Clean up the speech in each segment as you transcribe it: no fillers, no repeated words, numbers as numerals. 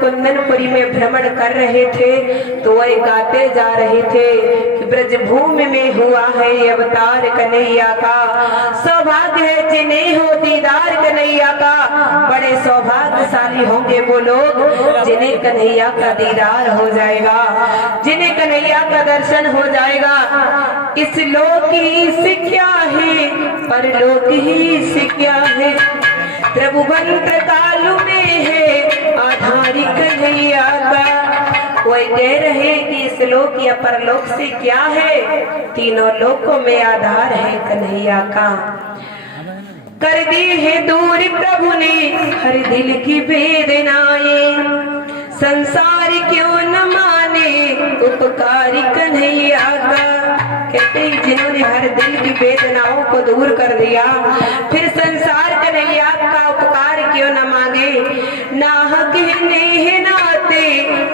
कुंदनपुरी में भ्रमण कर रहे थे तो वह गाते जा रहे थे कि ब्रज भूमि में हुआ है अवतार कन्हैया का। सौभाग्य है जिन्हें हो दीदार कन्हैया का। बड़े सौभाग्यशाली होंगे वो लोग जिन्हें कन्हैया का दीदार हो जाएगा, जिन्हें कन्हैया का दर्शन हो जाएगा। इस लोक ही से क्या है परलोक ही से क्या है, त्रिभुवन कालू में है आधारी कन्हैया का। कोई कह रहे कि इस लोक या परलोक से क्या है, तीनों लोकों में आधार है कन्हैया का। कर दी है दूर प्रभु ने हर दिल की वेदनाएं, संसार क्यों न माने उपकारी कन्हैया का। कहते हैं जिन्होंने हर दिल की वेदनाओं को दूर कर दिया, फिर संसार कन्हैया का उपकार क्यों न मांगे। नाहक है नाते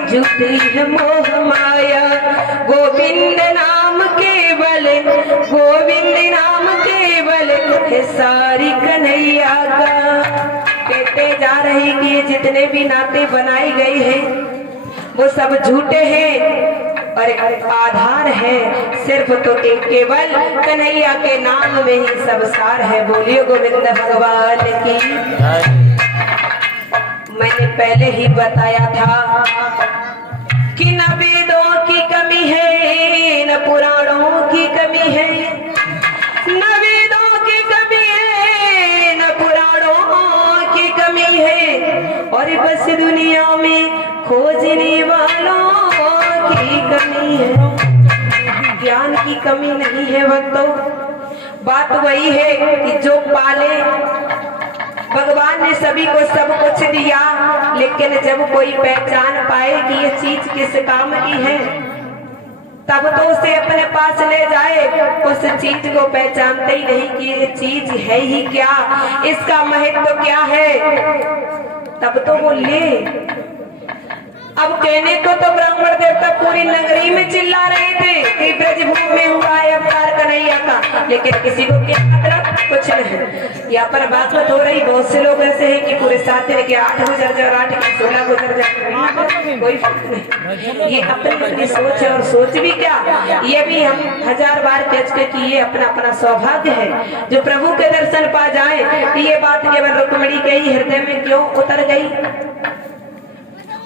झूठी है मोह माया, गोविंद नाम केवल गोविंद नाम केवल है सारी कन्हैया का। कहते जा रहे कि ये जितने भी नाते बनाए गए हैं वो सब झूठे हैं और आधार है सिर्फ तो एक केवल कन्हैया के नाम में ही सब सार है। बोलिए गोविंद भगवान की। मैंने पहले ही बताया था कि न वेदों की कमी है न पुराणों की कमी है, न वेदों की कमी है न पुराणों की कमी है, और बस दुनिया में खोजने वालों की कमी है। ज्ञान की कमी नहीं है भक्तों। बात वही है कि जो पाले भगवान ने सभी को सब कुछ दिया, लेकिन जब कोई पहचान पाए कि ये चीज किस काम की है तब तो उसे अपने पास ले जाए। उस चीज को पहचानते ही नहीं कि ये चीज है ही क्या, इसका महत्व क्या है, तब तो वो ले। अब कहने को तो ब्राह्मण देवता पूरी नगरी में चिल्ला रहे थे कि ब्रजभूमि में हुआ है अवतार कन्हैया का, लेकिन किसी को क्या मतलब कुछ नहीं। यहाँ पर बात हो रही, बहुत से लोग ऐसे हैं कि पूरे 7 दिन के 8 गुजर जाए और 8 के 16 गुजर जाए, कोई फर्क नहीं। ये अपनी अपनी सोच है, और सोच भी क्या, ये भी हम 1000 बार कह चुके कि ये अपना अपना सौभाग्य है जो प्रभु के दर्शन पा जाए। ये बात केवल रुक्मिणी के ही हृदय में क्यों उतर गई।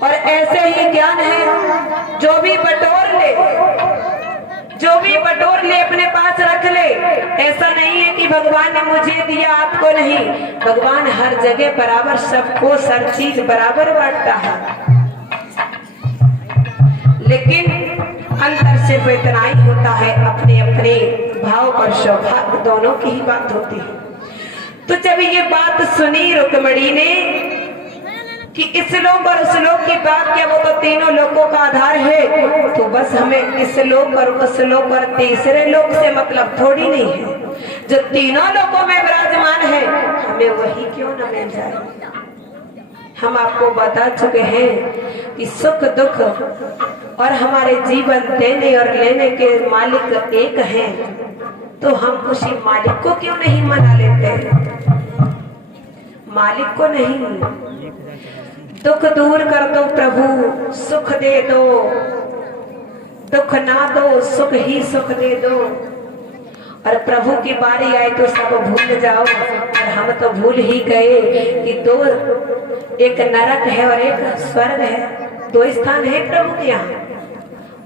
और ऐसे ही ज्ञान है जो भी बटोर ले, जो भी बटोर ले अपने पास रख ले। ऐसा नहीं है कि भगवान ने मुझे दिया आपको नहीं, भगवान हर जगह बराबर सबको हर चीज बराबर बांटता है, लेकिन अंतर सिर्फ इतना ही होता है अपने अपने भाव और सौभाग्य दोनों की ही बात होती है। तो जब ये बात सुनी रुक्मिणी ने कि इस लोक और उस लोक की बात क्या, वो तो तीनों लोकों का आधार है, तो बस हमें इस लोक और उस लोक और तीसरे लोक से मतलब थोड़ी नहीं है। जो तीनों लोकों में विराजमान है हमें वही क्यों न मिल जाए, हम आपको बता चुके हैं कि सुख दुख और हमारे जीवन देने और लेने के मालिक एक हैं, तो हम उसी मालिक को क्यों नहीं मना लेते? मालिक को नहीं। दुख दूर कर दो प्रभु, सुख दे दो, दुख ना दो, सुख ही सुख दे दो। और प्रभु की बारी आए तो सब भूल जाओ, और हम तो भूल ही गए कि दो, एक नरक है और एक स्वर्ग है, दो स्थान है प्रभु के यहाँ।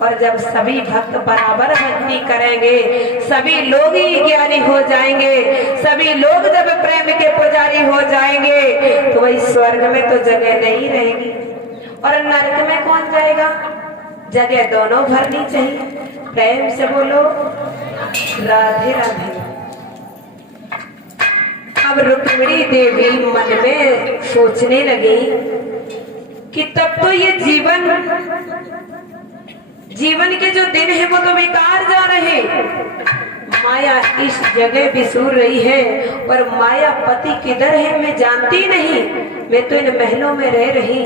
और जब सभी भक्त बराबर भक्ति करेंगे, सभी लोग ही ज्ञानी हो जाएंगे, सभी लोग जब प्रेम के पुजारी हो जाएंगे, तो वही स्वर्ग में तो जगह नहीं रहेगी, और नरक में कौन जाएगा? जगह दोनों भरनी चाहिए। प्रेम से बोलो राधे राधे। अब रुक्मिणी देवी मन में सोचने लगी कि तब तो ये जीवन के जो दिन है वो तो बेकार जा रहे। माया इस जगह बिसूर रही है, और माया पति किधर है मैं जानती नहीं। मैं तो इन महलों में रह रही।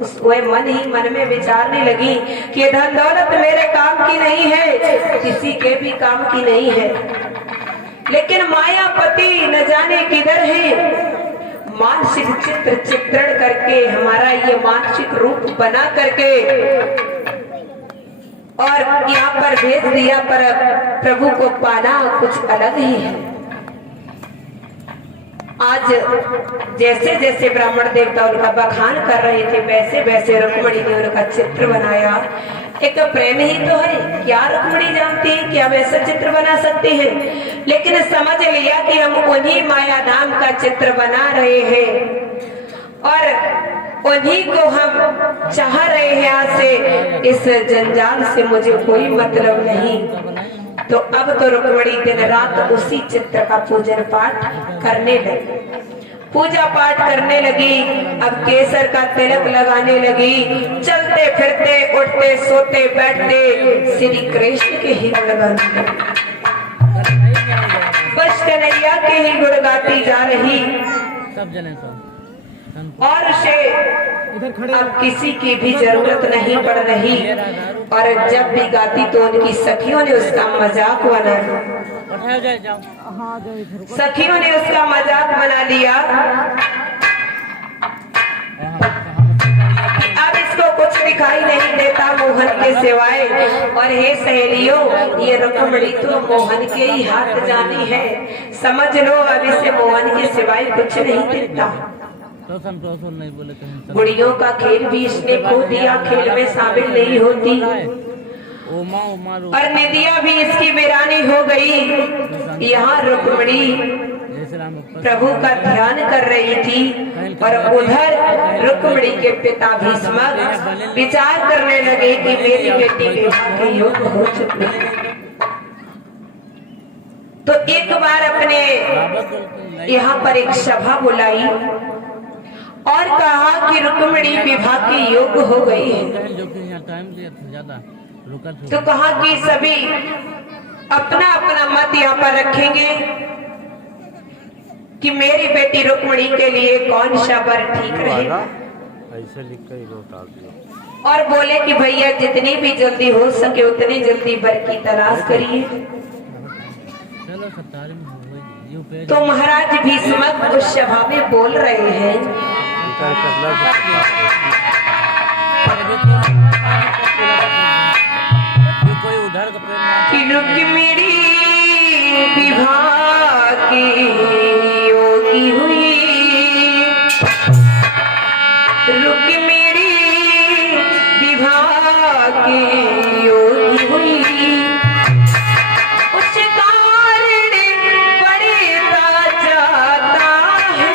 वह मन ही मन में विचारने लगी कि धन दौलत मेरे काम की नहीं है, किसी के भी काम की नहीं है, लेकिन मायापति न जाने किधर है। मानसिक चित्रण करके हमारा ये मानसिक रूप बना करके और यहाँ पर भेज दिया, पर प्रभु को पाना कुछ अलग ही है। आज जैसे जैसे ब्राह्मण देवता उनका बखान कर रहे थे, वैसे वैसे रुक्मिणी ने उनका चित्र बनाया। एक प्रेम ही तो है, क्या रुक्मिणी जानती है क्या वैसा चित्र बना सकती है? लेकिन समझ लिया कि हम उन्हीं माया धाम का चित्र बना रहे हैं, और उन्हीं को हम चाह रहे हैं। आज से इस जंजाल से मुझे कोई मतलब नहीं। तो अब तो रुक्मिणी दिन रात उसी चित्र का पूजन पाठ करने लगी, पूजा पाठ करने लगी। अब केसर का तिलक लगाने लगी, चलते फिरते उठते सोते बैठते श्री कृष्ण के ही गुण गाने लगी, बस कन्हैया के ही गुण गाती जा रही। सब जने और उसे अब किसी की भी जरूरत नहीं पड़ रही। और जब भी गाती तो उनकी सखियों ने उसका मजाक बनाया, सखियों ने उसका मजाक बना लिया। अब इसको कुछ दिखाई नहीं देता मोहन के सिवाय। और हे सहेलियों, ये रुक्मिणी तो मोहन के ही हाथ जानी है, समझ लो। अब इसे मोहन के सिवाय कुछ नहीं दिखता। गुड़ियों का खेल भी इसने खो दिया, खेल में शामिल नहीं होती। और निदिया भी इसकी वीरानी हो गई। यहाँ रुक्मिणी प्रभु का ध्यान कर रही थी, और उधर रुक्मिणी के पिता भीष्मक विचार करने लगे कि मेरी बेटी विवाह के योग्य हो चुकी है। तो एक बार अपने यहाँ पर एक सभा बुलाई और कहा कि रुक्मिणी विवाह के योग्य हो गई है। तो कहा कि सभी अपना अपना मत यहाँ पर रखेंगे कि मेरी बेटी रुक्मिणी के लिए कौन सा वर ठीक रहेगा। ऐसे लिख कर और बोले कि भैया जितनी भी जल्दी हो सके उतनी जल्दी वर की तलाश करिए। तो महाराज भीष्मक उस सभा में बोल रहे हैं कि रुक्मिणी विवाह की योगी हुई, रुक्मिणी विवाह की योगी हुई। उस कारण पड़ता जाता है,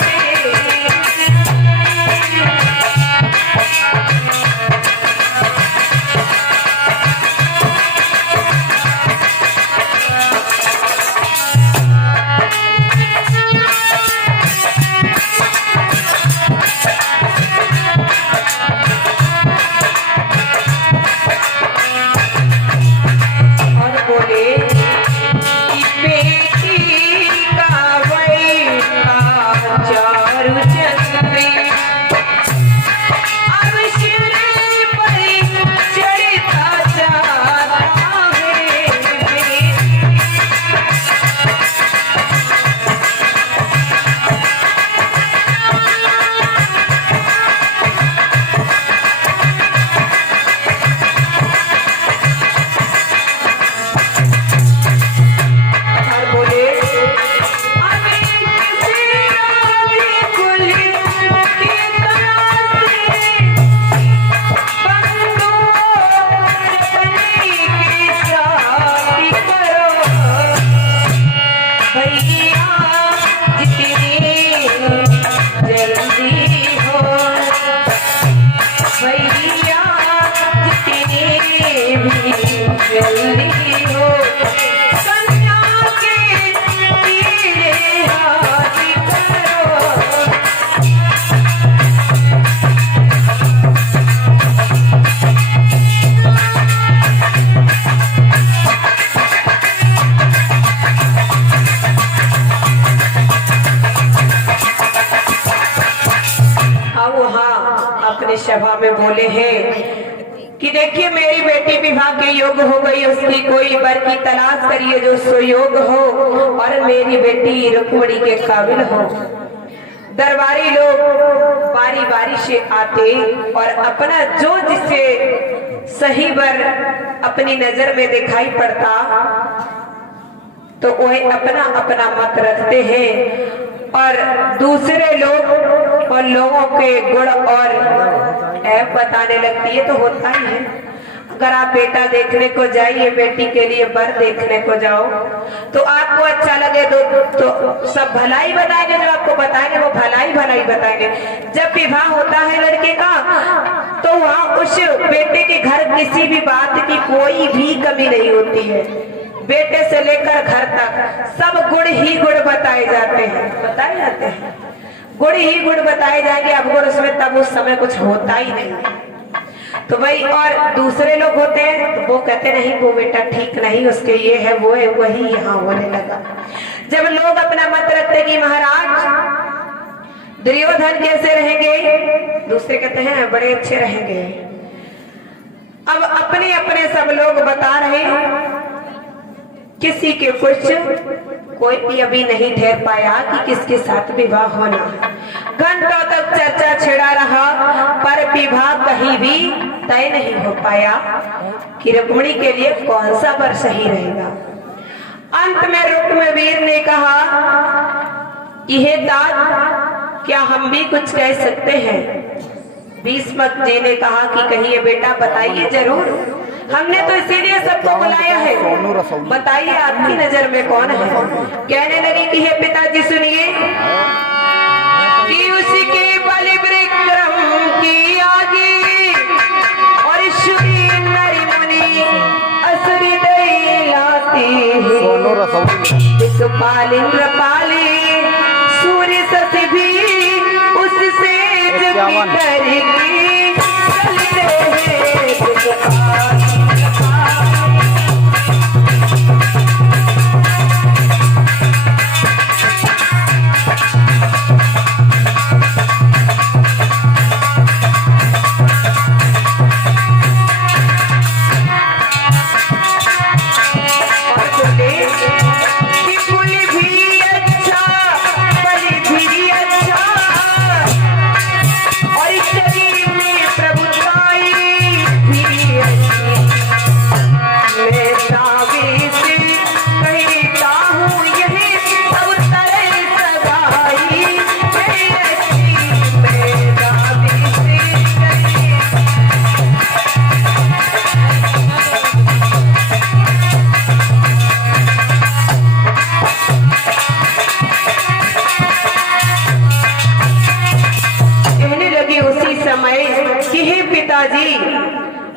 पिता वहाँ अपने सभा में बोले हैं कि देखिए मेरी बेटी विवाह के योग्य हो गई, उसकी कोई वर की तलाश करिए जो सुयोग हो और मेरी बेटी रुक्मिणी के काबिल हो। दरबारी लोग बारी बारी से आते और अपना जो जिसे सही वर अपनी नजर में दिखाई पड़ता तो वह अपना अपना मत रखते हैं और दूसरे लोग और लोगों के गुण और ऐब बताने लगती है। तो होता ही है, अगर आप बेटा देखने को जाइए, बेटी के लिए वर देखने को जाओ तो आपको अच्छा लगे तो सब भलाई बताएंगे, जो आपको बताएंगे वो भलाई बताएंगे। जब विवाह होता है लड़के का तो वहाँ उस बेटे के घर किसी भी बात की कोई भी कमी नहीं होती है। बेटे से लेकर घर तक सब गुण ही गुण बताए जाते हैं, गुण ही गुण बताए जाएंगे। अब गुण उसमें तब उस समय कुछ होता ही नहीं। तो भाई और दूसरे लोग होते हैं तो वो कहते नहीं वो बेटा ठीक नहीं, उसके ये है वो है, वही यहाँ होने लगा। जब लोग अपना मत रखते कि महाराज दुर्योधन कैसे रहेंगे, दूसरे कहते हैं बड़े अच्छे रहेंगे। अब अपने अपने सब लोग बता रहे हैं, किसी के कुछ कोई भी अभी नहीं ठहर पाया कि किसके साथ विवाह होना। घंटों तक चर्चा छिड़ा रहा पर विवाह कहीं भी तय नहीं हो पाया कि रुक्मिणी के लिए कौन सा वर सही रहेगा। अंत में रुक्मवीर ने कहा यह तात क्या हम भी कुछ कह सकते हैं। भीष्मक जी ने कहा कि कहिए बेटा बताइए, जरूर, हमने तो इसीलिए सबको बुलाया है, बताइए आपकी नजर में कौन है। कहने लगे कि हे पिताजी सुनिए कि उसके बल विक्रम की आगे और श्री नरि मुनि असुरी दैलाती दिक्पाल इंद्रपाली सूर्य शशि भी उससे जब करेगी चलते हैं।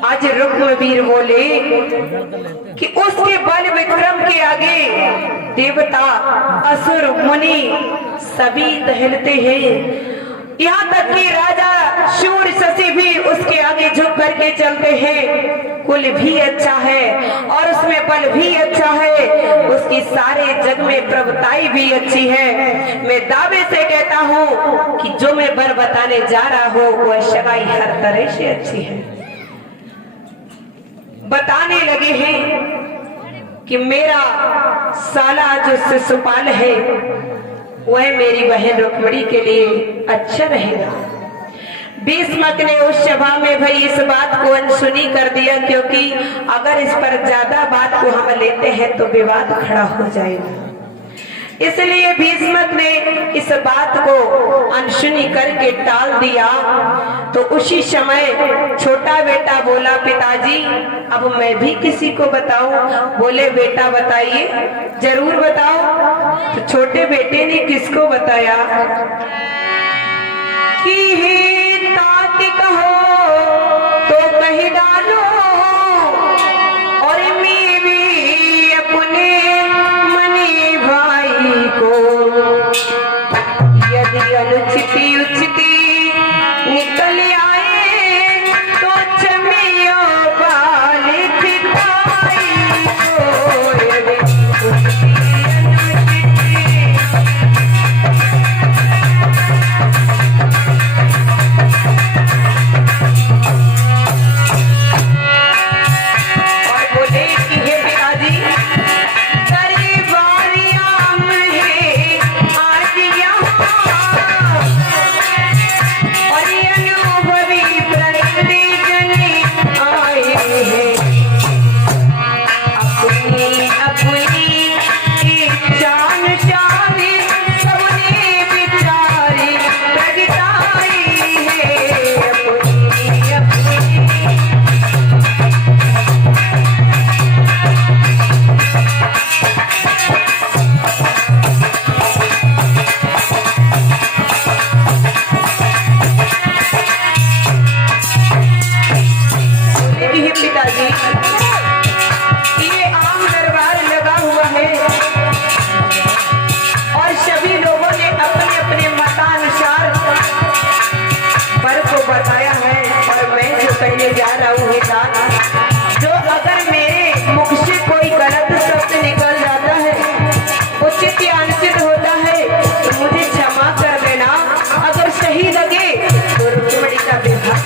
आज रुक्मवीर बोले कि उसके बल विक्रम के आगे देवता असुर मुनि सभी दहलते हैं। यहाँ तक कि राजा सूर्य शशि भी उसके आगे झुक करके चलते हैं। कुल भी अच्छा है और उसमें बल भी अच्छा है, उसकी सारे जग में प्रभुताई भी अच्छी है। मैं दावे से कहता हूँ कि जो मैं वर बताने जा रहा हूँ वह सगाई हर तरह से अच्छी है। बताने लगे हैं कि मेरा साला जो शिशुपाल है वह मेरी बहन रुक्मिणी के लिए अच्छा रहेगा। भीष्मक ने उस सभा में भाई इस बात को अनसुनी कर दिया, क्योंकि अगर इस पर ज्यादा बात को हम लेते हैं तो विवाद खड़ा हो जाएगा। इसलिए भीष्मक ने इस बात को अनसुनी करके टाल दिया। तो उसी समय छोटा बेटा बोला पिताजी अब मैं भी किसी को बताऊं। बोले बेटा बताइए, जरूर बताओ। तो छोटे बेटे ने किसको बताया कि हे ताती कहो तो कह डालो और मैं भी अपने मनी भाई को यदि अनुचिति उचिति निकल आए तो चमियो बाली पिताई को यदि उचिति अनुचिति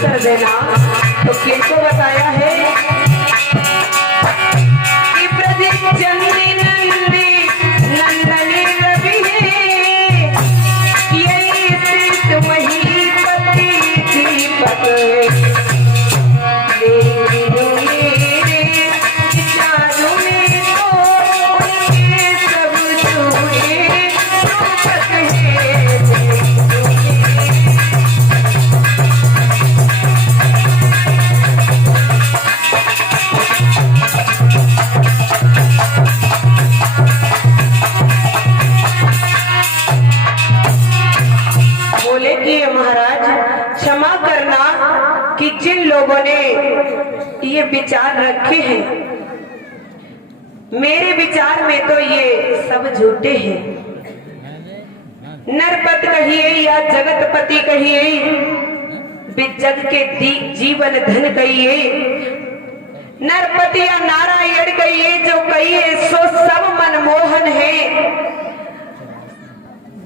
कर देना। तो किनको बताया है कि ब्रज चंदी नंदी नंदनी रवि है, यही सिर्फ वही पति दीपक कि जिन लोगों ने ये विचार रखे हैं, मेरे विचार में तो ये सब झूठे हैं। नरपत कहिए या जगतपति कहिए, जग के जीवन धन कहिए, नरपति या नारायण कहिए, जो कहिए सो सब मनमोहन है।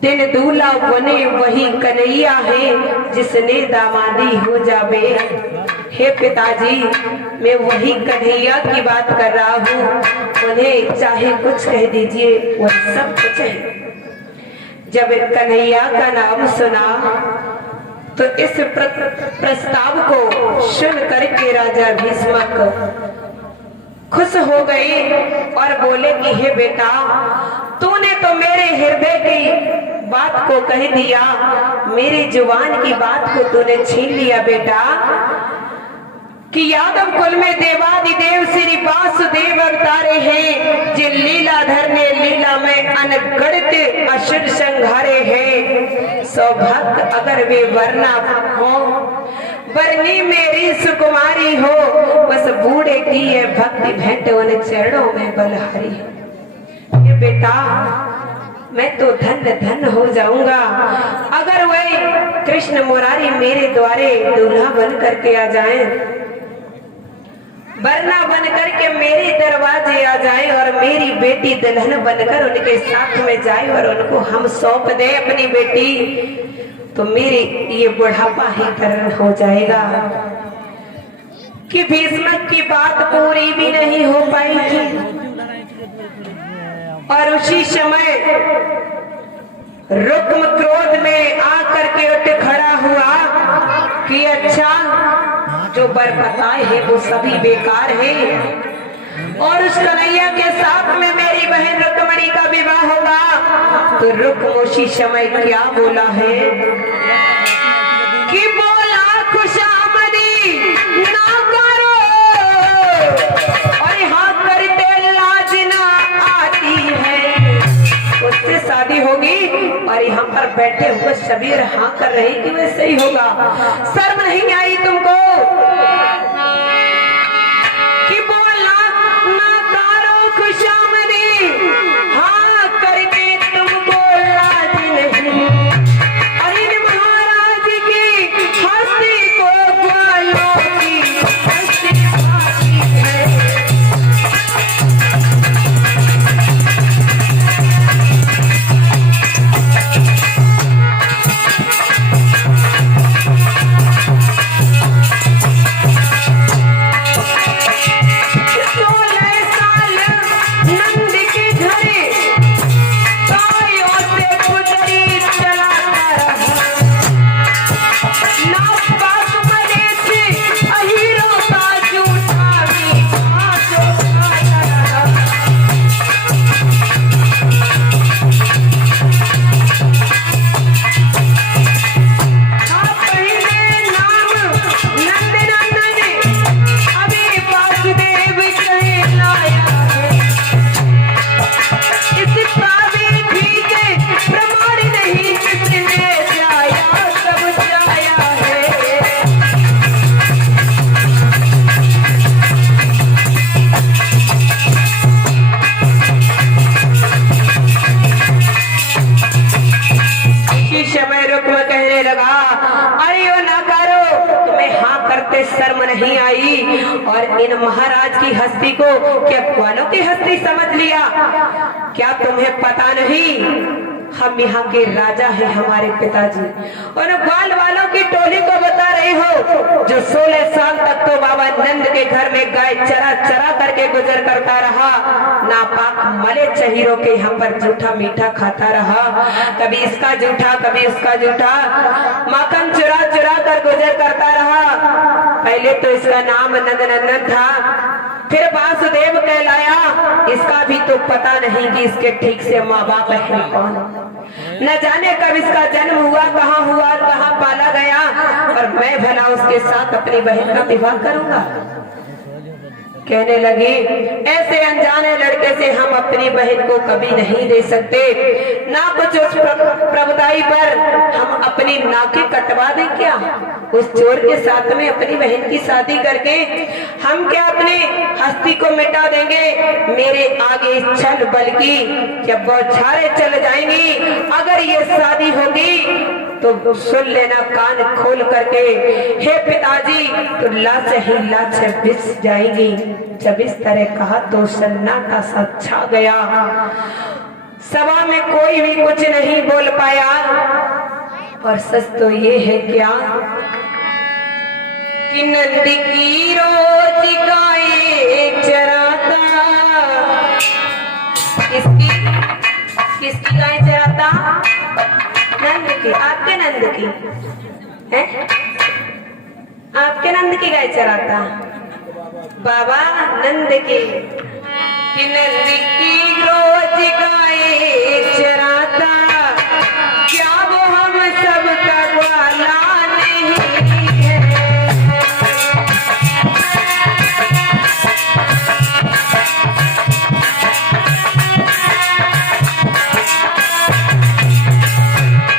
दिन दूल्हा बने वही कन्हैया है, जिसने दामादी हो जावे। हे पिताजी, मैं वही कन्हैया की बात कर रहा हूँ। उन्हें चाहे कुछ कह दीजिए, वो सब कुछ है। जब कन्हैया का नाम सुना तो इस प्रस्ताव को सुन करके राजा भीष्मक खुश हो गए और बोले कि हे बेटा, तूने तो मेरे हृदय की बात को कह दिया, मेरी जुबान की बात को तूने छीन लिया बेटा। कि यादव कुल में देवादिदेव श्री वासुदेव अवतारे हैं, जिन लीलाधर ने लीला में अनगणित असुर संघारे हैं। सौभाग्य अगर वे वरना हो, वरनी मेरी सुकुमारी हो, बस बूढ़े की ये भक्ति भेंट उन चरणों में बलहारी है। ये बेटा, मैं तो धन्य धन्य हो जाऊंगा अगर वही कृष्ण मुरारी मेरे द्वारे दूल्हा बन करके आ जाएं, वरना बन करके मेरे दरवाजे आ जाए और मेरी बेटी दुल्हन बनकर उनके साथ में जाए और उनको हम सौंप दे अपनी बेटी, तो मेरी ये बुढ़ापा ही तरह हो जाएगा। कि भीष्मक की बात पूरी भी नहीं हो पाई थी और उसी समय रुक्म क्रोध में आकर के उठ खड़ा हुआ कि अच्छा, जो बर बताए है वो सभी बेकार है और उस कन्हैया के साथ में मेरी बहन रुक्मणी का विवाह होगा। तो रुक्म उसी समय क्या बोला है कि बोला खुशामदी ना करो और हाँ करते लाज ना आती है। उससे शादी होगी और यहाँ पर बैठे हुए सभी हाँ कर रहे कि वैसे ही होगा। शर्म नहीं आई तुमको कि बोला ना करो खुशामदी, हाँ करके तुमको लाज नहीं। और इन महाराज की हस्ती को ग्वालों की हस्ती आती है। शर्म नहीं आई और इन महाराज की हस्ती को क्या ग्वालों की हस्ती समझ लिया? क्या तुम्हें पता नहीं हम यहाँ के राजा हैं, हमारे पिताजी। और ग्वाल वालों की टोली को बता रहे हो जो 16 साल तक तो बाबा नंद के घर में गाय चरा चरा करके गुजर करता रहा, नापाक मले चहीरों के यहाँ पर जूठा मीठा खाता रहा, कभी इसका जूठा कभी उसका जूठा माखन चुरा चुरा कर गुजर करता रहा। पहले तो इसका नाम नंद नंदन था, फिर वासुदेव कहलाया। इसका भी तो पता नहीं कि इसके ठीक से माँ बाप है कौन, न जाने कब इसका जन्म हुआ, कहाँ पाला गया, और मैं भला उसके साथ अपनी बहन का विवाह करूंगा। कहने लगी ऐसे अनजाने लड़के से हम अपनी बहन को कभी नहीं दे सकते, ना कुछ उस प्रभुताई पर हम अपनी नाकें कटवा दें क्या? उस चोर के साथ में अपनी बहन की शादी करके हम क्या अपने हस्ती को मिटा देंगे? मेरे आगे छल बल की क्या बौछारें चल जाएंगी। अगर ये शादी होगी तो सुन लेना कान खोल करके, हे पिताजी, तो लाश ही लाश बिछ जाएंगी। जब इस तरह कहा तो सन्नाटा सा छा गया। सभा में कोई भी कुछ नहीं बोल पाया। और सच तो ये है क्या कि नंद की रोज गाय चराता, किसकी गाय चराता? नंद की। आपके नंद की है? आपके नंद की गाय चराता बाबा नंद की। कि नंद की रोज गाय चराता, क्या वो हम सबका ग्वाला नहीं है?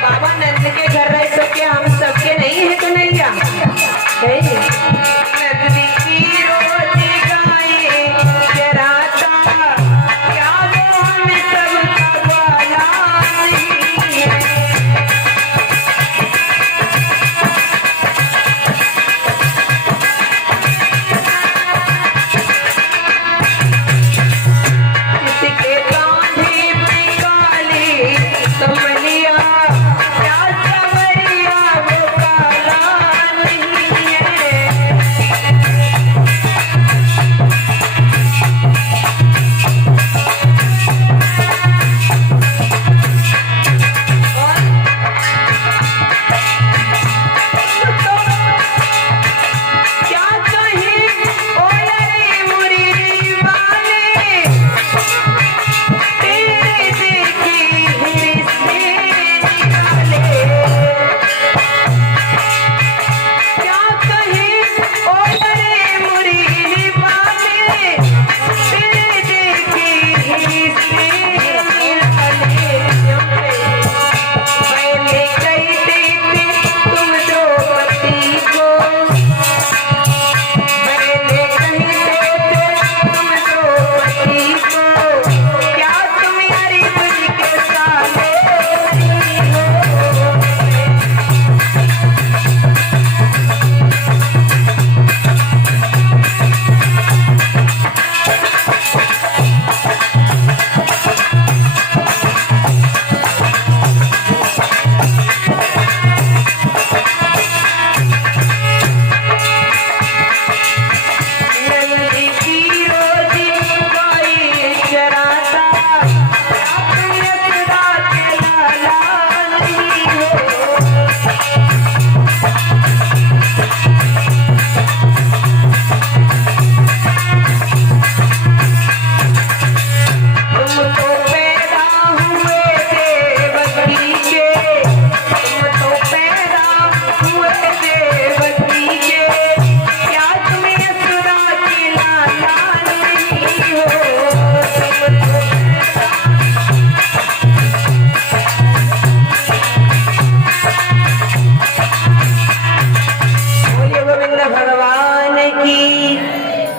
बाबा नंद के घर रहे तो क्या हम सबके नहीं है? तो नहीं क्या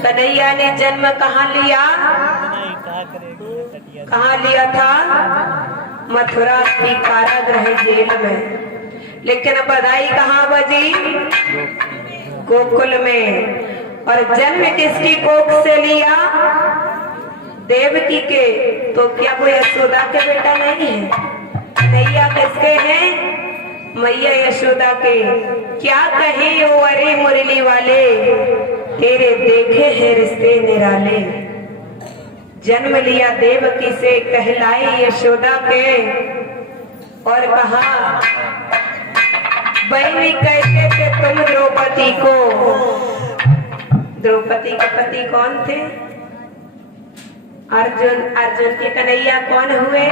कन्हैया ने जन्म कहाँ लिया? कहाँ लिया था? मथुरा की कारागृह जेल में। लेकिन बधाई कहाँ बजी? गोकुल में। और जन्म किसकी कोख से लिया? देवकी के। तो क्या वो यशोदा के बेटा नहीं है? कन्हैया किसके हैं? मैया यशोदा के क्या कहे ओ अरे मुरली वाले, तेरे देखे हैं रिश्ते निराले। जन्म लिया देवकी से कहलाई यशोदा के, और कहा बहनी कहते थे तुम द्रौपदी को। द्रौपदी के पति कौन थे? अर्जुन। अर्जुन के कन्हैया कौन हुए?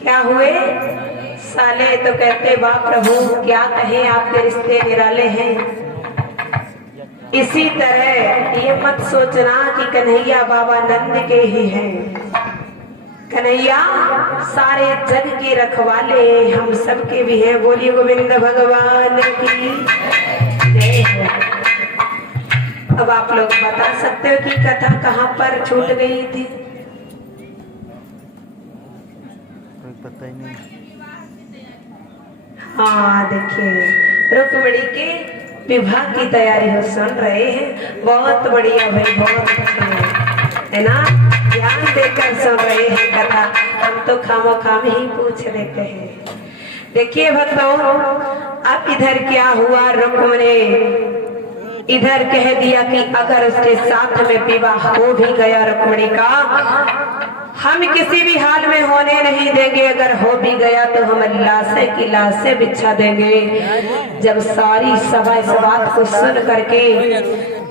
क्या हुए? साले। तो कहते वाह प्रभु क्या कहे आपके रिश्ते निराले हैं। इसी तरह ये मत सोचना कि कन्हैया बाबा नंद के ही हैं। कन्हैया सारे जग के रखवाले हम सबके भी हैं। बोलिए गोविंद भगवान की जय हो। अब आप लोग बता सकते हो कि कथा कहाँ पर छूट गई थी? कोई पता ही नहीं। हाँ देखिए रुक्मिणी के विवाह की तैयारी हो सुन रहे हैं। बहुत बढ़िया भाई, बहुत अच्छे है ना, ध्यान देकर सुन रहे हैं कथा। हम तो खामो खाम ही पूछ लेते हैं। देखिए भक्तों अब इधर क्या हुआ, रुक्मिणी ने इधर कह दिया कि अगर उसके साथ में विवाह हो भी गया रुक्मिणी का, हम किसी भी हाल में होने नहीं देंगे। अगर हो भी गया तो हम लाशें की लाशें बिछा देंगे। जब सारी सभा इस बात को सुन करके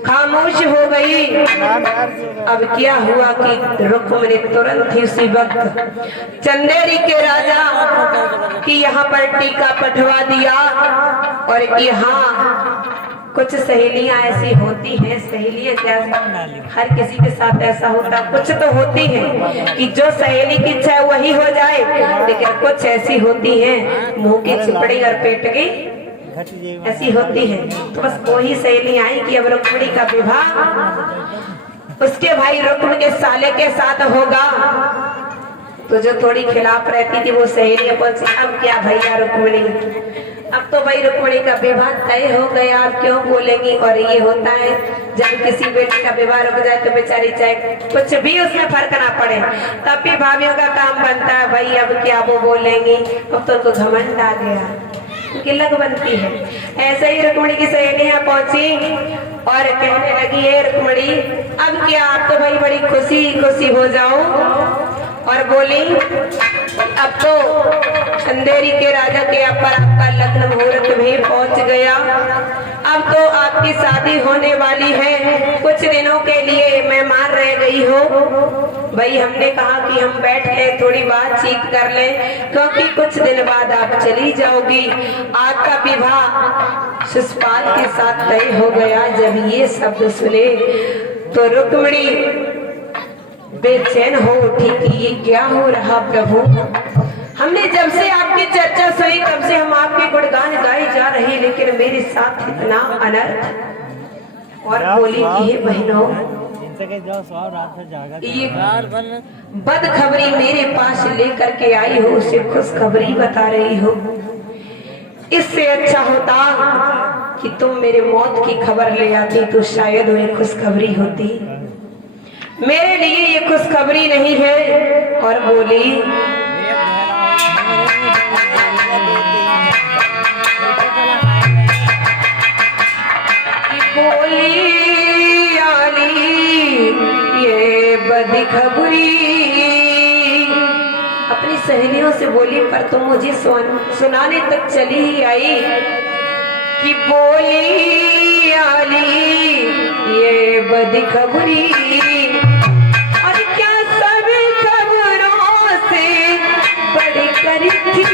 खामोश हो गई, अब क्या हुआ कि रुक्मिणी तुरंत ही उसी वक्त चंदेरी के राजा की यहाँ पर टीका पठवा दिया। और यहाँ कुछ सहेलियां ऐसी होती हैं, सहेलियां क्या हर किसी के साथ ऐसा होता, कुछ तो होती हैं कि जो सहेली की इच्छा है वही हो जाए, लेकिन कुछ ऐसी होती हैं मुंह की चिपड़ी और पेट की ऐसी होती है। तो बस वही सहेली आई कि अब रुक्मिणी का विवाह उसके भाई रुक्म के साले के साथ होगा। तो जो थोड़ी खिलाफ रहती थी वो सहेलियां बोलती अब क्या भैया रुक्मिणी, अब तो भाई रुक्मिणी का विवाह तय हो गया, आप क्यों बोलेंगी। और ये होता है जब किसी बेटे का विवाह रुक जाए तो बेचारी चाहे कुछ भी उसमें फर्क ना पड़े, तब भी भाभियों का काम बनता है भाई अब क्या वो बोलेंगी। अब तो उनको घमंड आ गया, किल्लत बनती है। ऐसे ही रुक्मिणी की सहेलियां पहुंची और कहने लगी है रुक्मिणी अब क्या, आप तो भाई बड़ी खुशी खुशी हो जाओ। और बोली अब तो चंदेरी के राजा के यहाँ पर आपका लग्न मुहूर्त भी पहुंच गया, अब तो आपकी शादी होने वाली है। कुछ दिनों के लिए मेहमान रह गई हो। भाई हमने कहा कि हम बैठ ले थोड़ी बातचीत कर ले, क्योंकि कुछ दिन बाद आप चली जाओगी। आपका विवाह शिशुपाल के साथ तय हो गया। जब ये शब्द सुने तो रुक्मिणी बेचैन हो उठी कि ये क्या हो रहा प्रभु। हमने जब से आपकी चर्चा सुनी तब से हम आपके गुणगान गाए जा रहे हैं, लेकिन मेरे साथ इतना अनर्थ। और बोली कि हे बहनों ये बदखबरी मेरे पास लेकर के आई हो, उसे खुशखबरी बता रही हो। इससे अच्छा होता कि तुम मेरे मौत की खबर ले आती तो शायद वो खुशखबरी होती। मेरे लिए ये खुशखबरी नहीं है। और बोली आली ये बदखबरी अपनी सहेलियों से बोली, पर तुम मुझे सुनाने तक चली ही आई कि बोली आली ये बदखबरी। और क्या सभी खबरों से बड़ी करी थी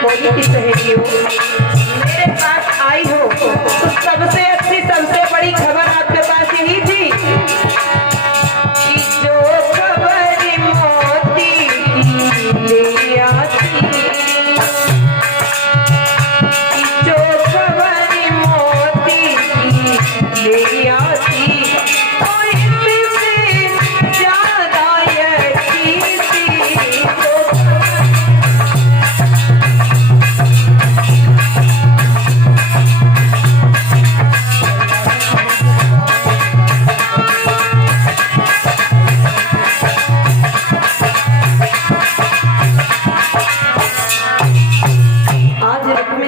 बोली की सहेलियों मेरे पास आई हो तो सबसे अच्छी सबसे बड़ी खबर आपके पास यही थी कि जो खबर मोती ले आती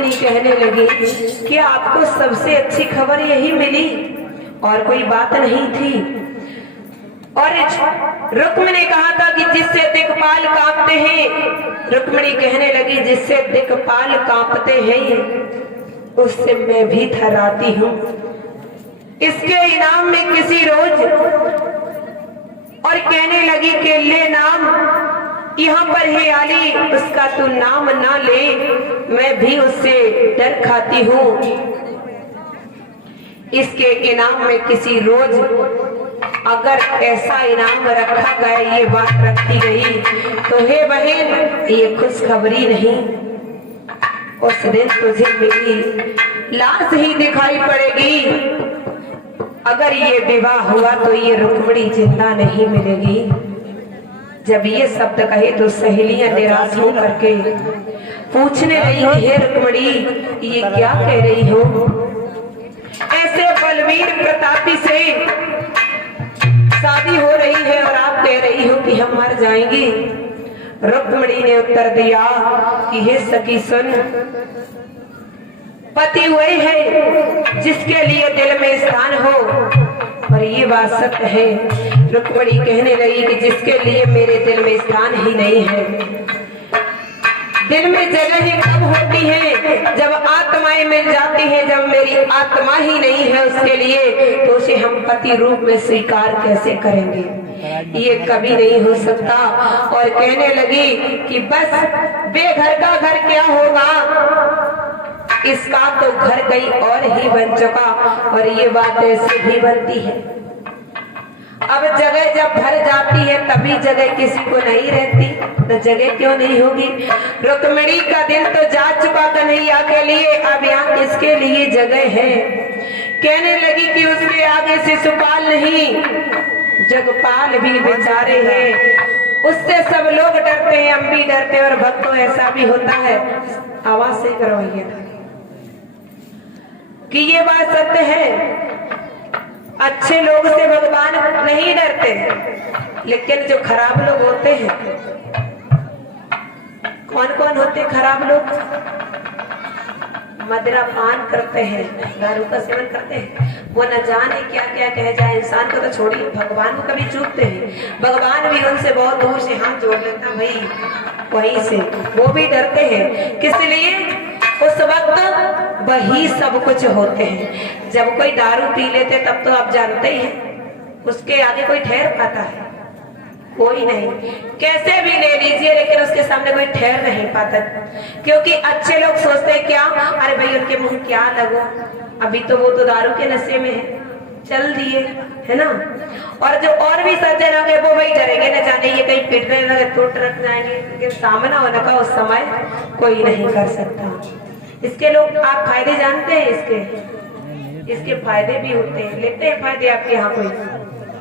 रुक्मिणी कहने लगी कि आपको सबसे अच्छी खबर यही मिली और कोई बात नहीं थी। और रुक्मिणी ने कहा था कि जिससे दिक्पाल कांपते हैं, रुक्मिणी कहने लगी जिससे दिक्पाल कांपते हैं उससे मैं भी थर्राती हूँ। इसके इनाम में किसी रोज और कहने लगी कि ले नाम, यहाँ पर ही आली उसका तू नाम ना ले, मैं भी उससे डर खाती हूँ। इसके इनाम में किसी रोज अगर ऐसा इनाम रखा गया, ये बात रखी गई तो हे बहन ये खुशखबरी नहीं, उस दिन तुझे मेरी लाश ही दिखाई पड़ेगी। अगर ये विवाह हुआ तो ये रुक्मिणी जिंदा नहीं मिलेगी। जब ये शब्द कहे तो सहेलियां निराश हो करके पूछने लगी हे रुक्मिणी ये क्या कह रही हो? ऐसे बलवीर प्रतापी से शादी हो रही है और आप कह रही हो कि हम मर जाएंगे। रुक्मिणी ने उत्तर दिया कि हे सखी सुन, पति वही है जिसके लिए दिल में स्थान हो, और ये बात सत्य है। रुक्मिणी कहने लगी कि जिसके लिए मेरे दिल में स्थान ही नहीं है। दिल में जगह ही कब होती है जब आत्माएं मिल जाती है। जब मेरी आत्मा ही नहीं है उसके लिए तो उसे हम पति रूप में स्वीकार कैसे करेंगे? ये कभी नहीं हो सकता। और कहने लगी कि बस बेघर का घर क्या होगा, इसका तो घर कहीं और ही बन चुका। और ये बात ऐसे भी बनती है। अब जगह जब भर जाती है तभी जगह किसी को नहीं रहती, तो जगह क्यों नहीं होगी? रुक्मिणी का दिल तो जा चुका कन्हैया के लिए, अब यहाँ किसके लिए जगह है? कहने लगी कि उसके आगे शिशुपाल नहीं, जगपाल भी बेचारे हैं, उससे सब लोग डरते हैं, हम भी डरते हैं। और भक्तों ऐसा भी होता है, आवाज से करवाइए कि ये बात सत्य है। अच्छे लोग से भगवान नहीं डरते, लेकिन जो खराब लोग होते हैं, कौन कौन होते खराब लोग? मदिरा पान करते हैं, दारू का सेवन करते हैं, वो न जाने क्या क्या कह जाए। इंसान को तो छोड़िए, भगवान को कभी चूकते हैं। भगवान भी उनसे बहुत दूर से हाथ जोड़ लेता भाई, वहीं से वो भी डरते हैं। किस लिए? उस वक्त वही सब कुछ होते हैं। जब कोई दारू पी लेते तब तो आप जानते ही हैं, उसके आगे कोई ठहर पाता है? कोई नहीं। कैसे भी ले लीजिए, लेकिन उसके सामने कोई ठहर नहीं पाता। क्योंकि अच्छे लोग सोचते हैं क्या, अरे भाई उनके मुंह क्या लगो, अभी तो वो तो दारू के नशे में है, चल दिए, है ना। और जो और भी सज्जन होंगे वो वही डरेंगे, न जाने ये कहीं पिटने लगे तो रख जाएंगे। लेकिन सामना होने का उस समय कोई नहीं कर सकता। इसके लोग आप फायदे जानते हैं, इसके फायदे भी होते हैं, लेते हैं फायदे आपके यहाँ कोई,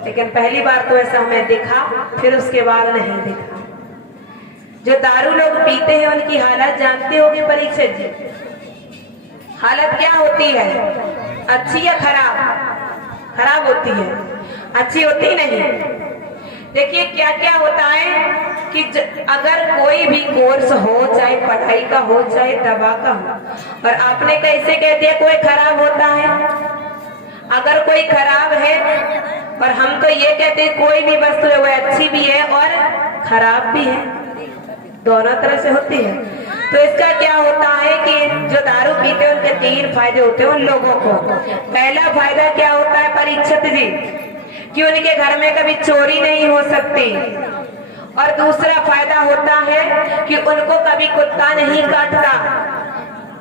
लेकिन पहली बार तो ऐसा हमें दिखा, फिर उसके बाद नहीं दिखा। जो दारू लोग पीते हैं उनकी हालत जानते होंगे परीक्षित जी, हालत क्या होती है? अच्छी या खराब? खराब होती है, अच्छी होती नहीं। देखिए क्या क्या होता है कि अगर कोई भी कोर्स हो, चाहे पढ़ाई का हो चाहे दवा का हो, और आपने कैसे कह दिया कोई खराब होता है? अगर कोई खराब है, और हम तो ये कहते हैं कोई भी वस्तु है वो अच्छी भी है और खराब भी है, दोनों तरह से होती है। तो इसका क्या होता है कि जो दारू पीते हैं उनके 3 फायदे होते हैं उन लोगों को। पहला फायदा क्या होता है परीक्षित जी, कि उनके घर में कभी चोरी नहीं हो सकती। और दूसरा फायदा होता है कि उनको कभी कुत्ता नहीं काटता,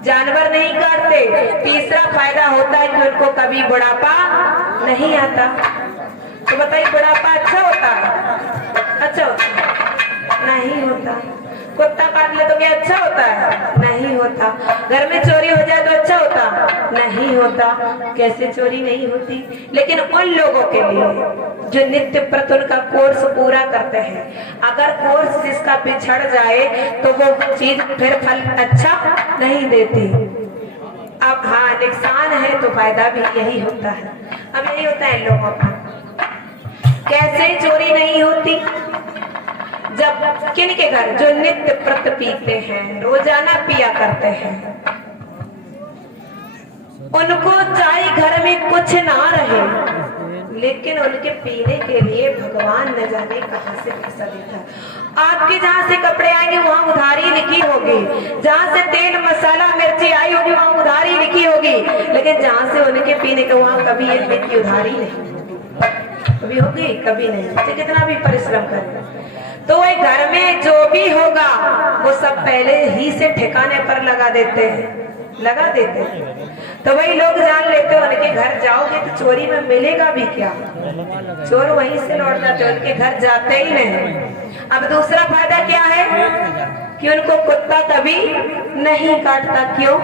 जानवर नहीं काटते। तीसरा फायदा होता है कि उनको कभी बुढ़ापा नहीं आता। तो बताइए बुढ़ापा अच्छा होता है? अच्छा होता नहीं होता। कुत्ता काट ले तो क्या अच्छा होता है? नहीं होता। घर में चोरी हो जाए तो अच्छा होता? नहीं होता। कैसे चोरी नहीं होती? लेकिन उन लोगों के लिए जो नित्य प्रति उनका कोर्स पूरा करते हैं, अगर कोर्स जिसका पिछड़ जाए तो वो चीज फिर फल अच्छा नहीं देती। अब हाँ नुकसान है तो फायदा भी यही होता है। अब यही होता है लोगों का। कैसे चोरी नहीं होती? जब किन के घर जो नित्य प्रत पीते हैं, रोजाना पिया करते हैं, उनको चाहे घर में कुछ ना रहे, लेकिन उनके पीने के लिए भगवान न जाने कहां से पैसा देता है। आपके जहाँ से कपड़े आएंगे वहाँ उधारी लिखी होगी, जहाँ से तेल मसाला मिर्ची आई होगी वहाँ उधारी लिखी होगी, लेकिन जहाँ से उनके पीने का वहाँ कभी एक दिन की उधारी नहीं कभी होगी, कभी नहीं, चाहे कितना भी परिश्रम करें। तो वही घर में जो भी होगा वो सब पहले ही से ठिकाने पर लगा देते हैं। तो वही लोग जान लेते हैं उनके घर जाओगे तो चोरी में मिलेगा भी क्या, चोर वहीं से लौट जाते, उनके घर जाते ही नहीं। अब दूसरा फायदा क्या है कि उनको कुत्ता कभी नहीं काटता। क्यों?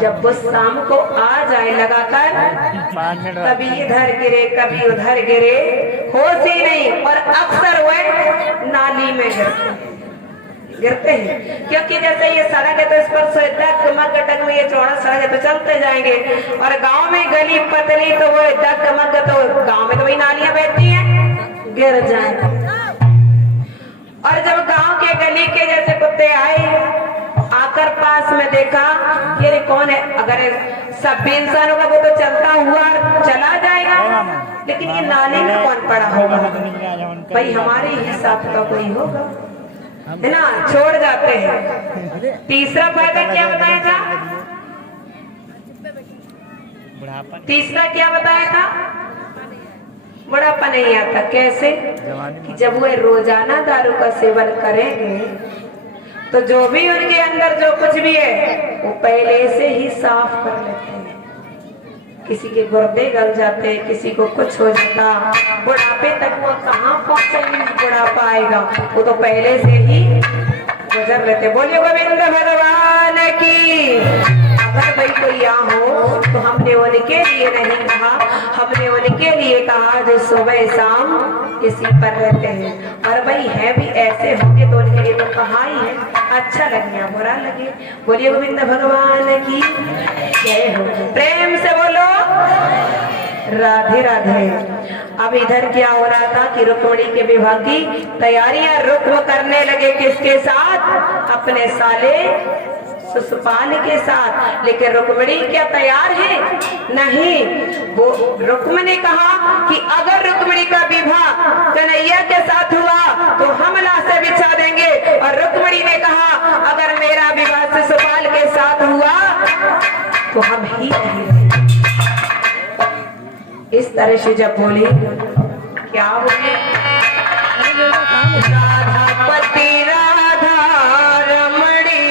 जब वो शाम को आ जाए लगाकर, कभी इधर गिरे कभी उधर गिरे, होश ही नहीं, और अक्सर वह नाली में गिरते हैं। क्योंकि जैसे ये सड़क है तो इस पर डगमग में, ये चौड़ा सड़क है तो चलते जाएंगे, और गांव में गली पतली तो वो डगमग, तो गांव में तो वही नालियां बहती हैं, गिर जाएंगे। और जब गांव के गली के जैसे कुत्ते आए, आकर पास में देखा ये कौन है, अगर सब भी इंसान होगा वो तो चलता हुआ चला जाएगा, लेकिन ये नाली में कौन पड़ा होगा, भाई हमारे हिसाब का कोई होगा, है ना, छोड़ जाते हैं। तीसरा फायदा क्या बताया था? तीसरा क्या बताया था? बुढ़ापा नहीं आता। कैसे? कि जब वो रोजाना दारू का सेवन करेंगे तो जो भी उनके अंदर जो कुछ भी है वो पहले से ही साफ कर लेते हैं। किसी के गुर्दे गल जाते, किसी को कुछ हो जाता, बुढ़ापे तक वो कहाँ पहुंचेंगे, बुढ़ापा आएगा वो तो पहले से ही गुजर लेते। बोलिए गोविंद भगवान की। अगर भाई कोई यहाँ हो तो हमने उनके लिए नहीं कहा, हमने उनके लिए कहा जो सुबह शाम किसी पर रहते हैं, और भाई है भी ऐसे होंगे तो उनके लिए तो कहा ही है, अच्छा लगे या बुरा लगे। बोलिए गोविंद भगवान की जय हो। प्रेम से बोलो राधे राधे। अब इधर क्या हो रहा था कि रुक्मिणी के विवाह की तैयारियां रुक्म करने लगे, किसके साथ? अपने साले शिशुपाल के साथ। लेकिन रुक्मिणी क्या तैयार है? नहीं। वो रुक्म ने कहा कि अगर रुक्मिणी का विवाह कन्हैया के साथ हुआ तो हम लाशें बिछा देंगे, और रुक्मिणी ने कहा अगर मेरा विवाह शिशुपाल के साथ हुआ तो हम ही नहीं। इस तरह से जब बोली, क्या बोले? राधापति राधा रमणी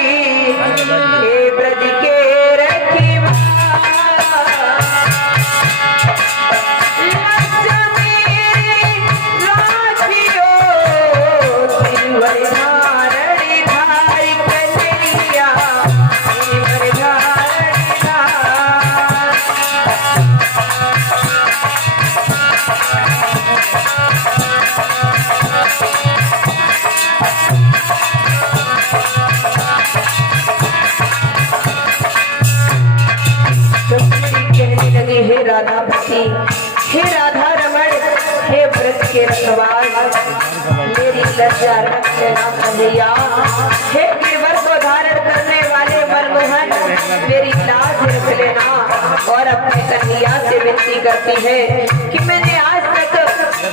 हे ब्रज के रखिवा, लक्ष्मी राखियो सिंवर धारणी धारी कन्हैया, सिंवर धारणी धार। कहने लगे, हे राधापति, हे राधा रमण, हे व्रत के रखवाल, मेरी लज्जा रख लेना कन्हैया। हे गिरवर को धारण करने वाले मनमोहन, मेरी लाज रख लेना। और अपने कन्हैया से विनती करती है कि मैंने आज तक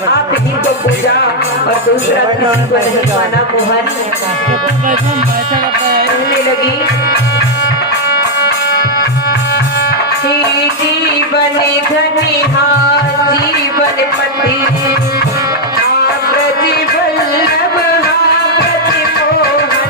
आप ही को पूजा और दूसरा किसी को नहीं माना। मोहन कहने लगी, जीवन धनी हाँ जीवन पति, हाँ प्रति वल्लभ हाँ प्रति मोहन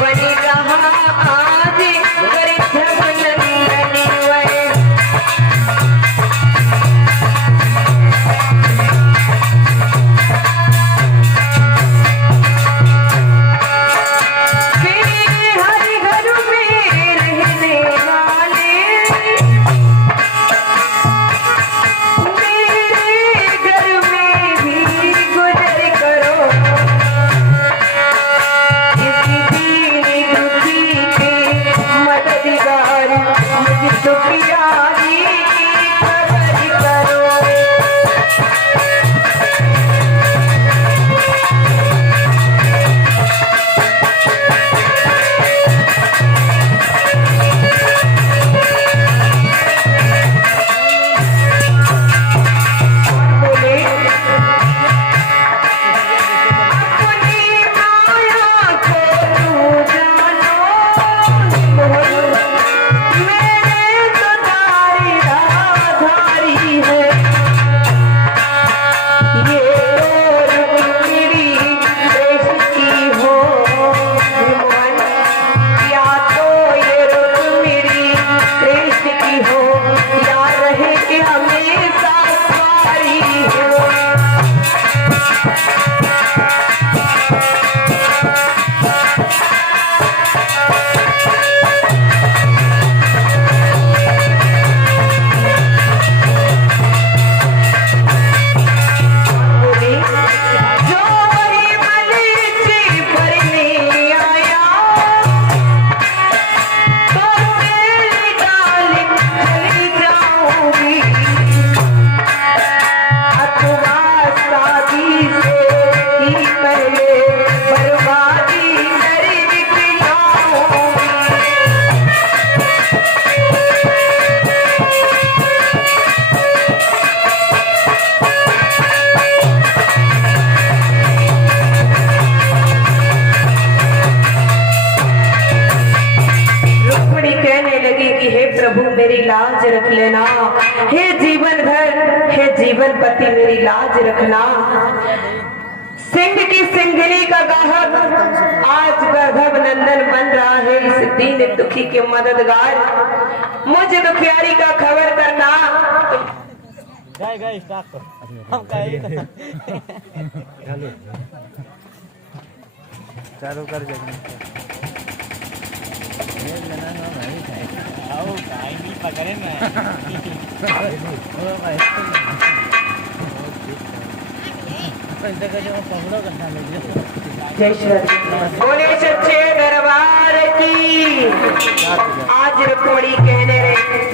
बनी रहा आज वृद्धव नंदनी वै। मेरी लाज रख लेना। हे जीवन भर, हे जीवन पति मेरी लाज रखना। सिंह की सिंगनी का गाहक आज वैभव नंदन बन रहा है, इस दीन दुखी के मददगार। मुझ दुखियारी का खबर करना। चालू कर जगह जय श्री बोले सच्चे दरबार की। आज रुक्मणी कहने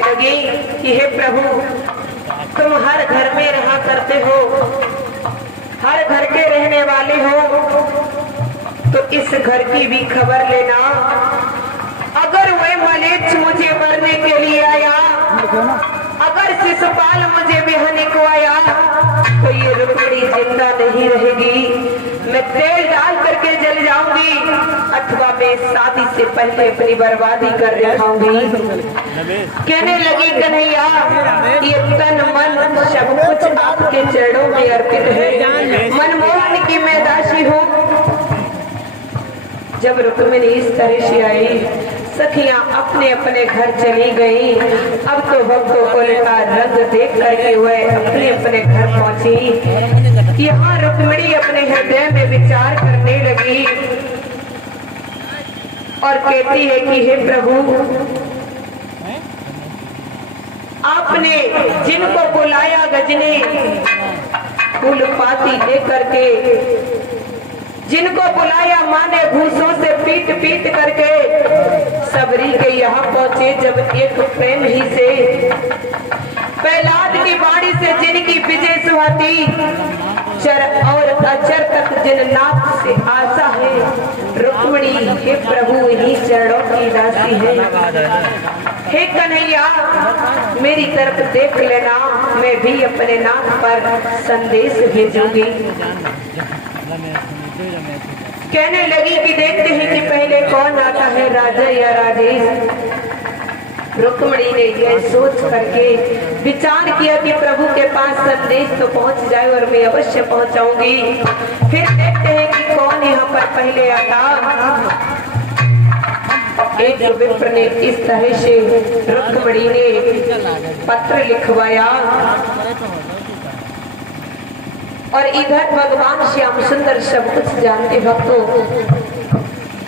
लगी कि हे प्रभु, तुम हर घर में रहा करते हो, हर घर के रहने वाले हो, तो इस घर की भी खबर लेना। अगर वह मलेच्छ मुझे मरने के लिए आया, अगर शिशुपाल मुझे बिहाने को आया, तो ये रुक्मणी जिंदा नहीं रहेगी। मैं तेल डाल करके जल जाऊंगी, अथवा मैं शादी से पहले अपनी बर्बादी कर दिखाऊंगी। कहने लगी कन्हैया, ये तन मन सब कुछ आपके चरणों में अर्पित है। मनमोहन की मैं दासी हूँ। जब रुक्मिणी इस तरह से आई, सखियां अपने अपने घर चली गई। अब तो भक्तों को का रंग देख करके वह अपने अपने घर पहुंची। यहाँ रुक्मिणी अपने हृदय में विचार करने लगी और कहती है कि हे प्रभु, आपने जिनको बुलाया गजने फूल पाती दे करके, जिनको बुलाया माने घूसों से पीट पीट करके, सबरी के यहाँ पहुंचे। जब एक प्रेम ही से प्रहलाद की बाणी से जिनकी विजय सुहाती, चर और अचर तक जिन नाथ से आशा है, रुक्मिणी हे प्रभु ही चरणों की दासी है। हे कन्हैया, मेरी तरफ देख लेना, मैं भी अपने नाथ पर संदेश भेजूंगी। कहने लगी कि देखते हैं कि पहले कौन आता है, राजा या राजेश। रुक्मिणी ने यह सोच करके विचार किया कि प्रभु के पास संदेश तो पहुंच जाए और मैं अवश्य पहुंचाऊंगी। फिर देखते हैं कि कौन यहाँ पर पहले आता। एक विप्र ने इस तरह से रुक्मिणी ने पत्र लिखवाया और इधर भगवान श्याम सुंदर सब कुछ जानते भक्तों,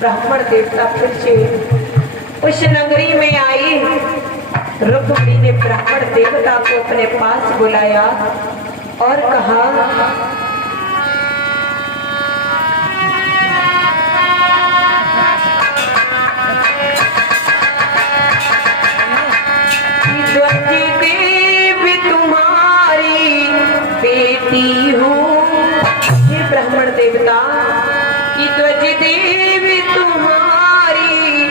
ब्राह्मण देवता फिर से उस नगरी में आई। रुक्मिणी ने ब्राह्मण देवता को अपने पास बुलाया और कहा, देवी तुम्हारी बेटी हूँ। हे ब्राह्मण देवता, कि ध्वज देवी तुम्हारी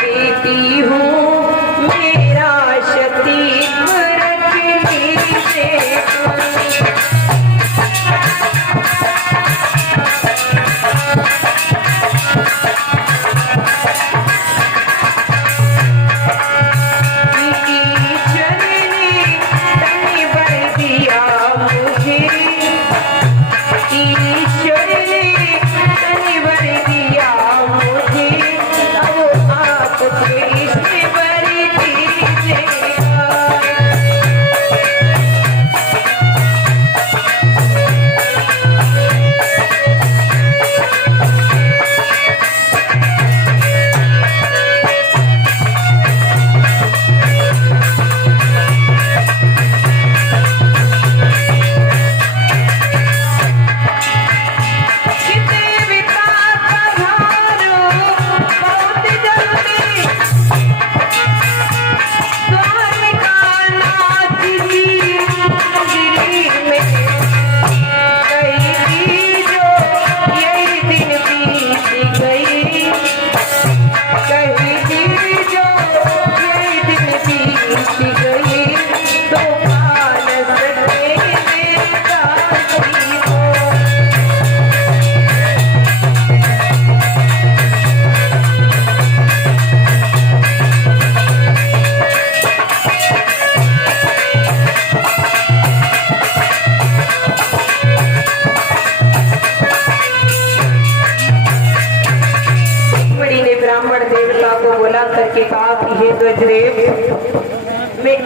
बेटी हूँ, मेरा सतीत्व रख लीजिए।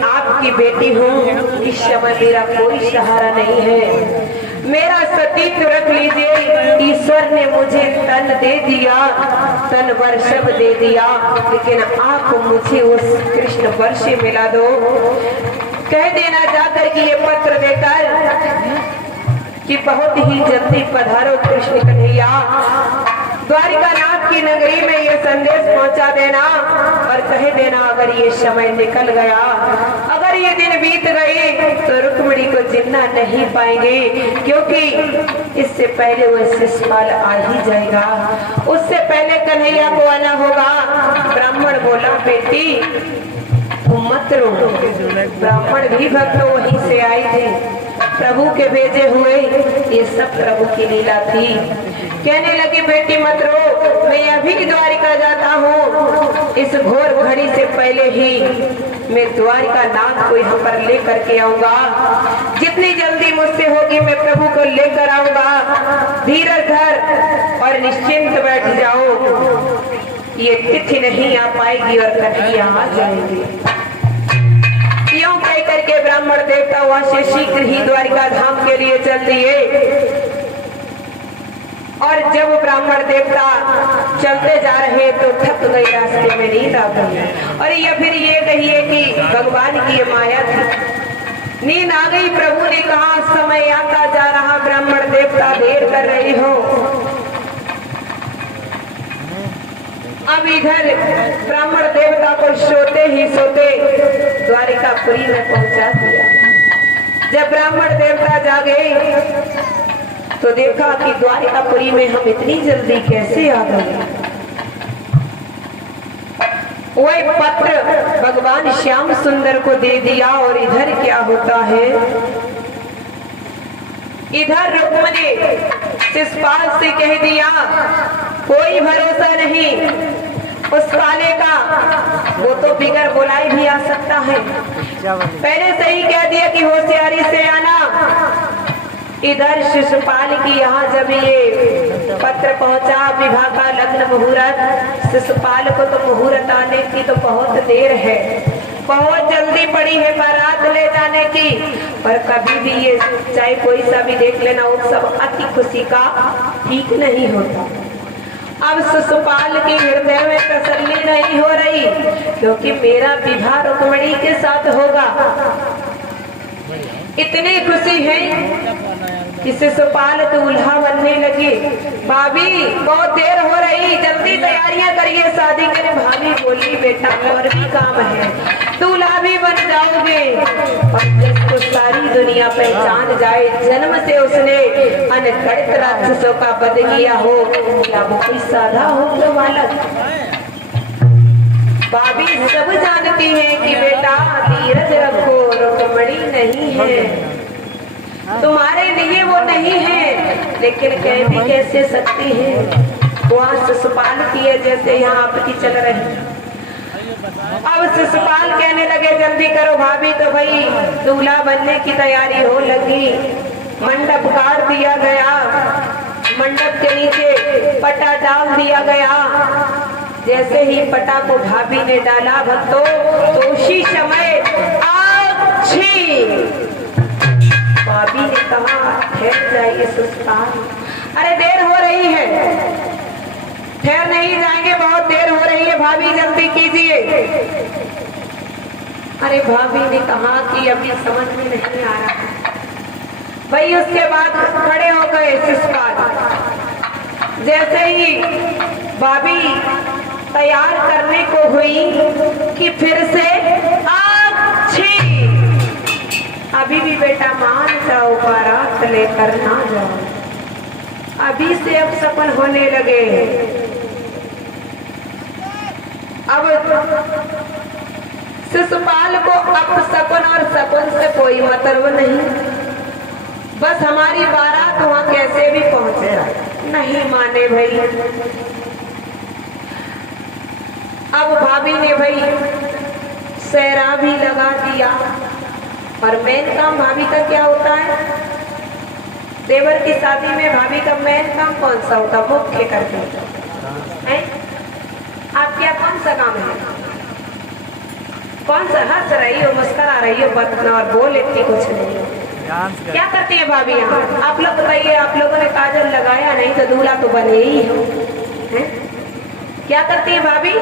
आपकी बेटी हूँ, इस समय मेरा कोई सहारा नहीं है। मेरा सतीत्व रख लीजिए। ईश्वर ने मुझे तन दे दिया, तन वर्षभ दे दिया, लेकिन आप मुझे उस कृष्ण वर्ष मिला दो। कह देना जाकर कि ये पत्र देकर कि बहुत ही जल्दी पधारो कृष्ण कन्हैया। द्वारिका नाथ की नगरी में ये संदेश पहुंचा देना और कह देना अगर ये समय निकल गया, अगर ये दिन बीत गए तो रुक्मिणी को जिन्ना नहीं पाएंगे, क्योंकि इससे पहले वो शिशुपाल आ ही जाएगा, उससे पहले कन्हैया को आना होगा। ब्राह्मण बोला बेटी मत रो, ब्राह्मण भी भक्त वहीं से आए थे, प्रभु के भेजे हुए, ये सब प्रभु की लीला थी। कहने लगी बेटी मत रो, मैं अभी द्वारिका जाता हूँ, इस घोर घड़ी से पहले ही मैं द्वारिका नाथ को यहाँ पर लेकर के आऊंगा। जितनी जल्दी मुझसे होगी मैं प्रभु को लेकर आऊंगा। धीरज धर और निश्चिंत बैठ जाओ, ये तिथि नहीं आ पाएगी और कन्हैया आ जाएंगे। यूं कह करके ब्राह्मण देवता वहां से शीघ्र ही द्वारिका धाम के लिए चल दिए। और जब ब्राह्मण देवता चलते जा रहे तो थक गए, रास्ते में नींद आ गई। और या फिर ये कहिए कि भगवान की ये माया थी, नींद आ गई। प्रभु ने कहा समय आता जा रहा, ब्राह्मण देवता देर कर रही हो। अब इधर ब्राह्मण देवता को सोते ही सोते द्वारिकापुरी में पहुंचा दिया। जब ब्राह्मण देवता जागे तो देखा कि द्वारिकापुरी में हम इतनी जल्दी कैसे आ गए। वह पत्र भगवान श्याम सुंदर को दे दिया। और इधर क्या होता है, इधर रुक्मिणी शिशुपाल से कह दिया कोई भरोसा नहीं उस काले का, वो तो बिगर बुलाए भी आ सकता है। पहले से ही कह दिया कि होशियारी से आना। इधर शिशुपाल की यहाँ जब ये पत्र पहुंचा, विवाह का लग्न मुहूर्त, शिशुपाल को तो मुहूर्त आने की तो बहुत देर है, बहुत जल्दी पड़ी है बारात ले जाने की। पर कभी भी ये चाहे कोई सा भी देख लेना, वो सब अति खुशी का ठीक नहीं होता। अब शिशुपाल के हृदय में तसल्ली नहीं हो रही, क्योंकि मेरा विवाह रुक्मिणी के साथ होगा। इतनी खुशी है कि शिशुपाल दूल्हा बनने लगे। भाभी बहुत देर हो रही, जल्दी तैयारियां करिए शादी के लिए। भाभी बोली बेटा और भी काम है, दूल्हा भी बन जाओगे। और जिसको सारी दुनिया पहचान जाए, जन्म से उसने अनगिनत राक्षसों का वध किया हो, क्या वो कोई साधा हो तो बालक। भाभी सब जानती है कि बेटा धीरज रखो, रुक्मिणी नहीं है, तुम्हारे लिए वो नहीं है, लेकिन कह भी कैसे सकती है। वहाँ शिशुपाल की है जैसे यहाँ आपकी चल रही। अब शिशुपाल कहने लगे जल्दी करो भाभी, तो भाई दूल्हा बनने की तैयारी हो लगी। मंडप काट दिया गया, मंडप के नीचे पटा डाल दिया गया। जैसे ही पटा को भाभी ने डाला भक्तों, तो उसी समय अच्छी भाभी ने कहा ठहर जाइए शिशुपाल, अरे देर हो रही है, ठहर नहीं जाएंगे, बहुत देर हो रही है, भाभी जल्दी कीजिए। अरे भाभी ने कहा कि अभी समझ में नहीं आ रहा भाई। उसके बाद खड़े हो गए शिशुपाल। जैसे ही भाभी तैयार करने को हुई कि फिर से अच्छी, अभी भी बेटा मान जाओ, बारात लेकर ना जाओ, अभी से अब सपन होने लगे। अब शिशुपाल को अब सपन और सपन से कोई मतलब नहीं, बस हमारी बारात वहां कैसे भी पहुंच जाए। नहीं माने भाई। अब भाभी ने भाई सेहरा भी लगा दिया। और मेन काम भाभी का क्या होता है, देवर की शादी में भाभी का मेन काम कौन सा होता, मुख्य करके है। आप क्या कौन सा काम है, कौन सा हंस रही हो, मुस्कुरा रही हो, बतना और बोल इतनी कुछ नहीं। डांस कर क्या करती है भाभी यहाँ? आप लोग बताइए, आप लोगों ने काजल लगाया नहीं तो दूल्हा तो बने ही हो, हैं? क्या करती है भाभी?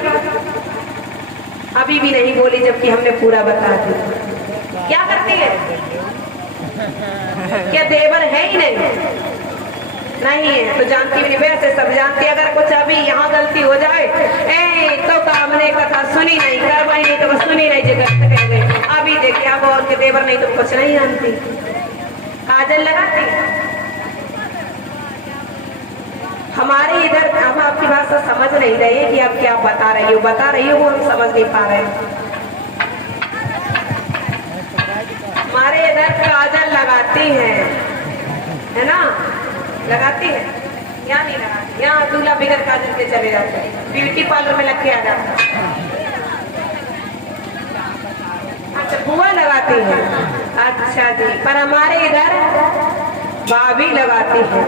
अभी भी नहीं बोली जबकि हमने पूरा बता दिया। क्या करती है? क्या देवर है ही नहीं है तो जानती भी नहीं। वैसे सब जानती, अगर कुछ अभी यहाँ गलती हो जाए तो काम ने कथा सुनी नहीं, करवाई नहीं तो बस सुनी नहीं जगह कह गए। अभी देखिए अब और के देवर नहीं तो कुछ नहीं जानती, काजल लगाती। हमारे इधर हम आपकी भाषा समझ नहीं रहे हैं कि आप क्या बता रही हो वो हम समझ नहीं पा रहे हैं। हमारे इधर काजल लगाती है ना, लगाती है। यहाँ नहीं लगाती, यहाँ दूल्हा बिगड़ काजल के चले जाते हैं, ब्यूटी पार्लर में लग के आ जाता है। अच्छा बुआ लगाती है, अच्छा जी। पर हमारे इधर भाभी लगाती है,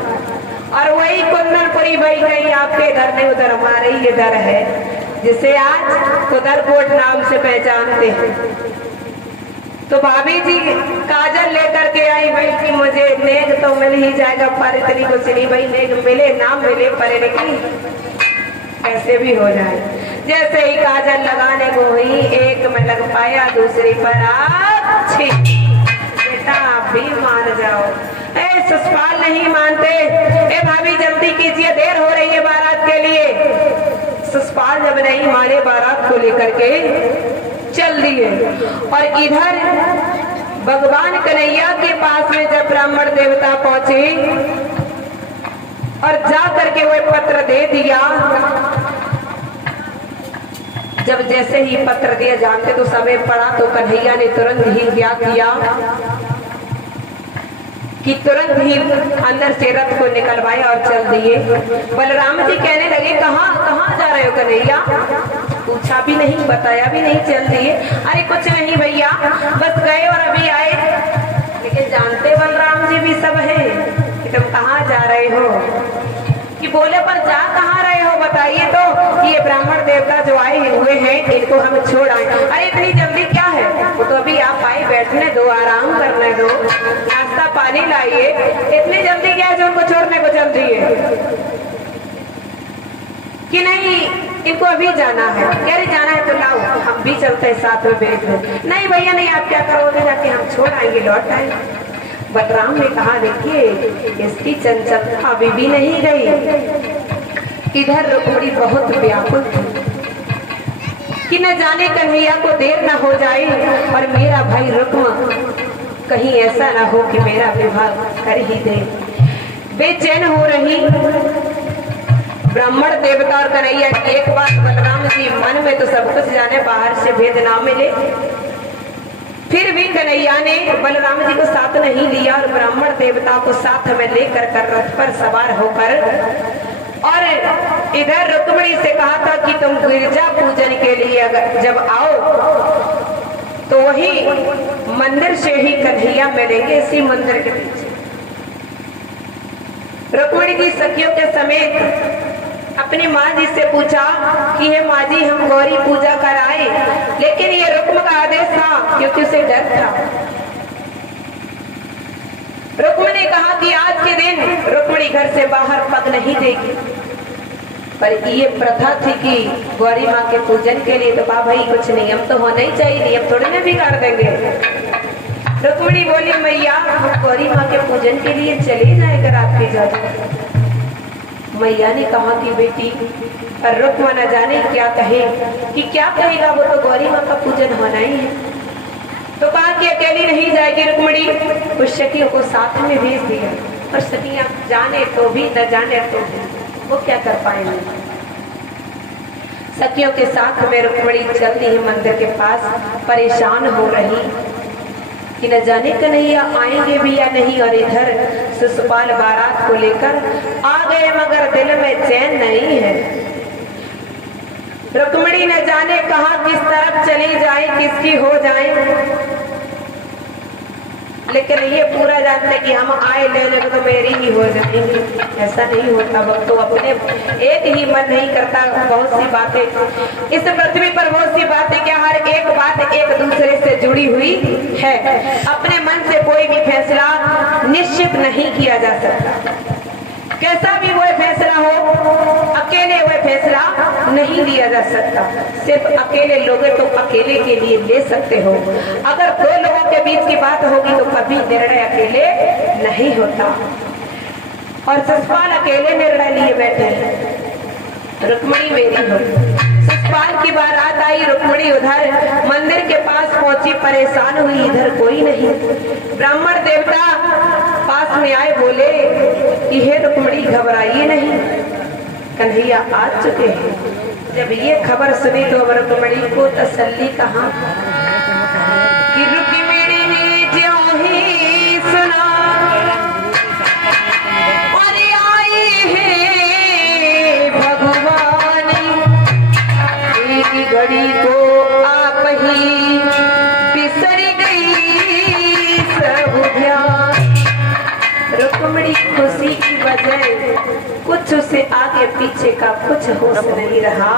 और वही कुंदनपुरी भाई कहीं आपके इधर नहीं उधर हमारे ही इधर है, जिसे आज उधरकोट नाम से पहचानते हैं। तो भाभी जी काजल लेकर के आई भाई कि मुझे नेग तो मिल ही जाएगा, पर इतनी कुछ नहीं भाई, नेग मिले ना मिले पर लेकिन ऐसे भी हो जाए। जैसे ही काजल लगाने को हुई, एक में लग पाया, दूसरी पर अच्छी। बेटा आप भी मान जाओ, ससुराल नहीं मानते। ए भाभी जल्दी कीजिए, देर हो रही है बारात के लिए। ससुराल जब नहीं माने, बारात को लेकर के चल दिए। और इधर भगवान कन्हैया के पास में जब ब्राह्मण देवता पहुंचे और जा करके वो पत्र दे दिया, जब जैसे ही पत्र दिया, जानते तो समय पड़ा, तो कन्हैया ने तुरंत ही क्या किया कि तुरंत ही अंदर से रथ को निकलवाया और चल दिए। बलराम जी कहने लगे कहाँ जा रहे हो कन्हैया? पूछा भी नहीं, बताया भी नहीं, चल दिए। अरे कुछ नहीं भैया, बस गए और अभी आए। लेकिन जानते बलराम जी भी सब है कि तुम कहाँ जा रहे हो? कि बोले पर जा कहाँ रहे हो बताइए तो। ये ब्राह्मण देवता जो आए हुए हैं इनको हम छोड़ आए। अरे इतनी जल्दी क्या है? वो तो अभी आप आए, बैठने दो, आराम करने दो, नाश्ता पानी लाइए। इतनी जल्दी क्या है जो उनको छोड़ने को चल दिए? कि नहीं इनको अभी जाना है। कह रही जाना है तो लाओ, हम भी चलते हैं साथ में बैठ में। नहीं भैया नहीं, आप क्या करोगे, जाके हम छोड़ आएंगे, लौट आएंगे। बलराम ने कहा देखिए इसकी चंचलता अभी भी नहीं गई। इधर रुक्मिणी बहुत व्याकुल थी कि न जाने कन्हैया को देर न हो जाए और मेरा भाई रुक्म कहीं ऐसा ना हो कि मेरा विवाह कर ही दे। बेचैन हो रही ब्राह्मण देवता और कन्हैया की एक बात बलराम जी मन में तो सब कुछ जाने, बाहर से भेद ना मिले। फिर भी कन्हैया ने बलराम जी को साथ नहीं लिया और ब्राह्मण देवता को साथ में लेकर कर रथ पर सवार होकर और इधर रुक्मिणी से कहा था कि तुम गिरजा पूजन के लिए अगर जब आओ तो वही मंदिर से ही कन्हैया मिलेंगे, इसी मंदिर के पीछे। रुक्मिणी की सखियों के समेत अपनी माँ जी से पूछा कि हे माँ जी हम गौरी पूजा कराए, लेकिन ये रुक्म का आदेश था क्योंकि उसे डर था। रुक्म ने कहा कि आज के दिन रुक्मिणी घर से बाहर पग नहीं देगी, पर ये प्रथा थी कि गौरी माँ के पूजन के लिए तो भाई कुछ नियम तो होना ही चाहिए, नियम थोड़ी ना बिगाड़ देंगे। रुक्मिणी बोली मैया हम गौरी माँ के पूजन के लिए चले जाए अगर आपकी इजाजत। मैया ने कहा कि बेटी पर रुक्मा न जाने क्या कहे, कि क्या कहेगा, वो तो गौरी माँ का पूजन होना ही है। तो कहा कि अकेली नहीं जाएगी रुक्मिणी, कुछ सखियों को साथ में भेज दिया। और सखियां जाने तो भी न जाने तो भी वो क्या कर पाएंगे। सखियों के साथ में रुक्मिणी चलती है मंदिर के पास, परेशान हो रही कि न जाने कन्हैया आएंगे भी या नहीं। और इधर शिशुपाल बारात को लेकर आ गए, मगर दिल में चैन नहीं है। रुक्मिणी न जाने कहां किस तरफ चली जाए, किसकी हो जाए। लेकिन ये पूरा जानते कि हम आए लेने को तो मेरी ही हो जाएंगी। ऐसा नहीं होता। वक्त तो अपने एक ही मन नहीं करता। बहुत सी बातें इस पृथ्वी पर, बहुत सी बातें क्या, हर एक बात एक दूसरे से जुड़ी हुई है। अपने मन से कोई भी फैसला निश्चित नहीं किया जा सकता। कैसा भी वो फैसला हो, अकेले वो फैसला नहीं लिया जा सकता। सिर्फ अकेले लोगे तो अकेले के लिए ले सकते हो। अगर दो लोगों के बीच की बात होगी तो कभी निर्णय अकेले नहीं होता। और ससुराल अकेले निर्णय लिए बैठे हैं। रुक्मिणी मेरी हो, ससुराल की बारात आई, रुक्मिणी उधर मंदिर के पास पहुंची, परेशान हुई, इधर कोई नहीं। ब्राह्मण देवता पास में आए, बोले कि हे रुक्मिणी घबराइए नहीं, कन्हैया आ चुके हैं। जब ये खबर सुनी तो रुक्मिणी को तसल्ली कहा कि रुक्मिणी ने ज्यों ही सुना और आए हैं भगवान, एक घड़ी को आप ही बिसर गई सब ध्यान। रुक्मिणी खुशी की वजह कुछ उसे आगे पीछे का कुछ होश नहीं रहा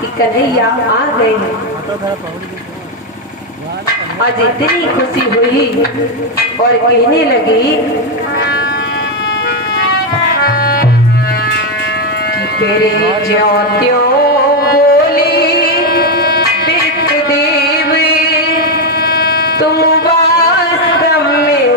कि कन्हैया आ गए। आज इतनी खुशी हुई और कहने लगी कि तेरे ज्यों त्यों बोली पित देव, तुम वास्तव में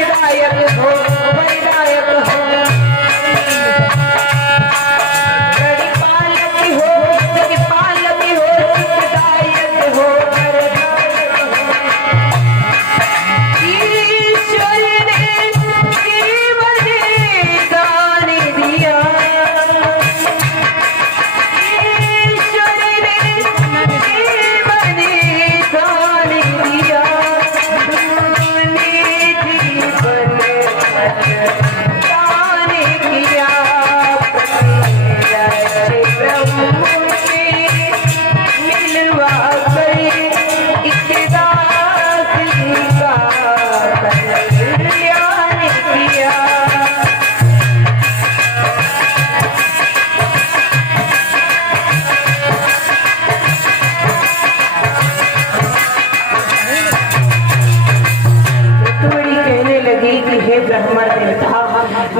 सब लायक हो।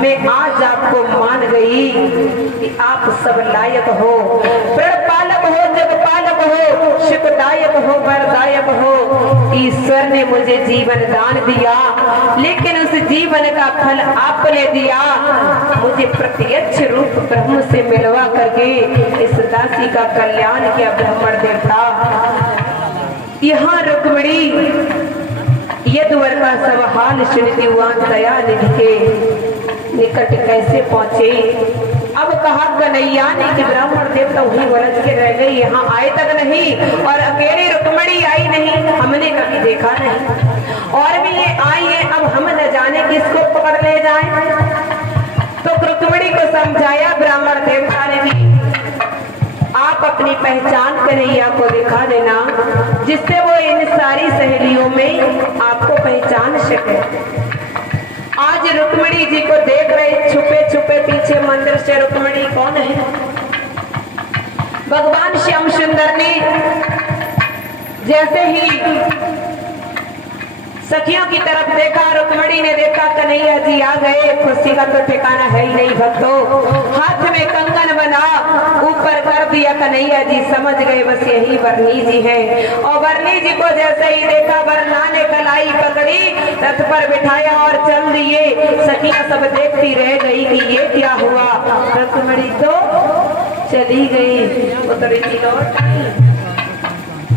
मैं आज आपको मान गई कि आप सब लायक हो, प्रण पालक हो, जग पालक हो, सुखदायक हो, वरदायक हो। ईश्वर ने मुझे जीवन दान दिया, लेकिन उस जीवन का फल आपने दिया। मुझे प्रत्यक्ष रूप ब्रह्म से मिलवा करके इस दासी का कल्याण किया ब्राह्मण देवता। यहाँ रुक्मिणी यदुवर का सब हाल सुनती हुआ दयानिधि के निकट कैसे पहुंचे। अब कहा कन्हैया ने कि ब्राह्मण देवता वही उलझ के रह गई, यहाँ आए तक नहीं और अकेली रुक्मिणी आई नहीं, हमने कभी देखा नहीं। और भी ये आई है, अब हम न जाने किसको पकड़ ले जाए। तो रुक्मिणी को समझाया ब्राह्मण देवता ने भी, आप अपनी पहचान कन्हैया को दिखा देना, जिससे वो इन सारी सहेलियों में आपको पहचान सके। आज रुक्मिणी जी को देख रहे छुपे छुपे पीछे मंदिर से। रुक्मिणी कौन है? भगवान श्याम सुंदर ने जैसे ही सखियों की तरफ देखा, रुक्मिणी ने देखा कन्हैया जी आ गए, खुशी का तो ठिकाना है ही नहीं भक्तों। हाथ में कंगन बना ऊपर कर दिया, कन्हैया जी समझ गए बस यही वर्णी जी है। और वर्णी जी को जैसे ही देखा, वरना ने कलाई पकड़ी, रथ पर बिठाया और चल दिए। सखियां सब देखती रह गई कि ये क्या हुआ। रुक्मिणी तो चली गई, उतरी थी लौट।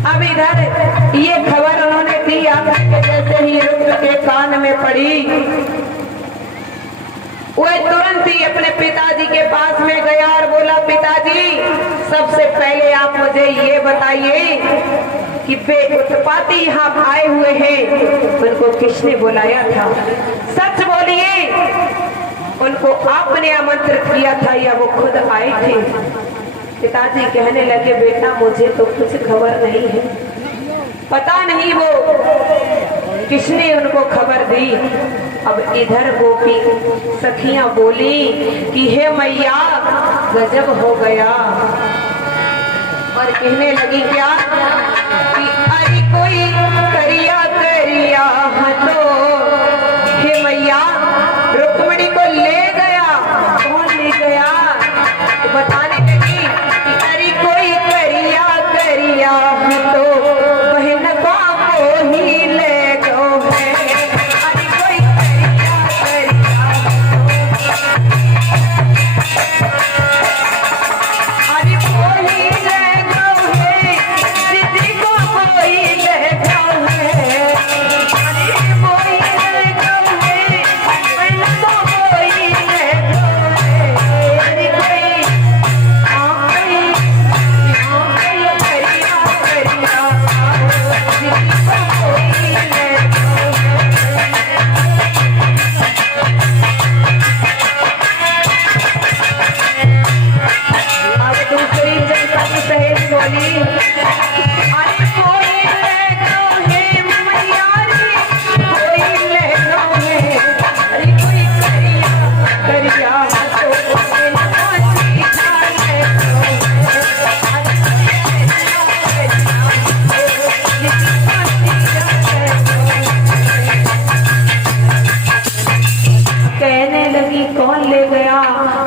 अब इधर ये खबर उन्होंने दी, आकर के जैसे ही रुद्र के कान में पड़ी, वह तुरंत ही अपने पिताजी के पास में गया और बोला, पिताजी सबसे पहले आप मुझे ये बताइए कि बे उत्पाती यहाँ आए हुए हैं, उनको किसने बुलाया था? सच बोलिए, उनको आपने आमंत्रित किया था या वो खुद आए थे? पिताजी कहने लगे, बेटा मुझे तो कुछ खबर नहीं है, पता नहीं वो किसने उनको खबर दी। अब इधर गोपी सखियां बोली कि हे मैया गजब हो गया, और कहने लगी क्या कि अरे कोई करिया करिया तो हे मैया रुक्मिणी को ले गया। कौन ले गया? तो बताने लगी कि अरे कोई करिया करिया तो बहन को ही ले गो है। अरे कोई करिया करिया अरे कोई ले गो है, दीदी को कोई ले गो है। अरे कोई ले गो है, बहन को कोई ले गो है। अरे कोई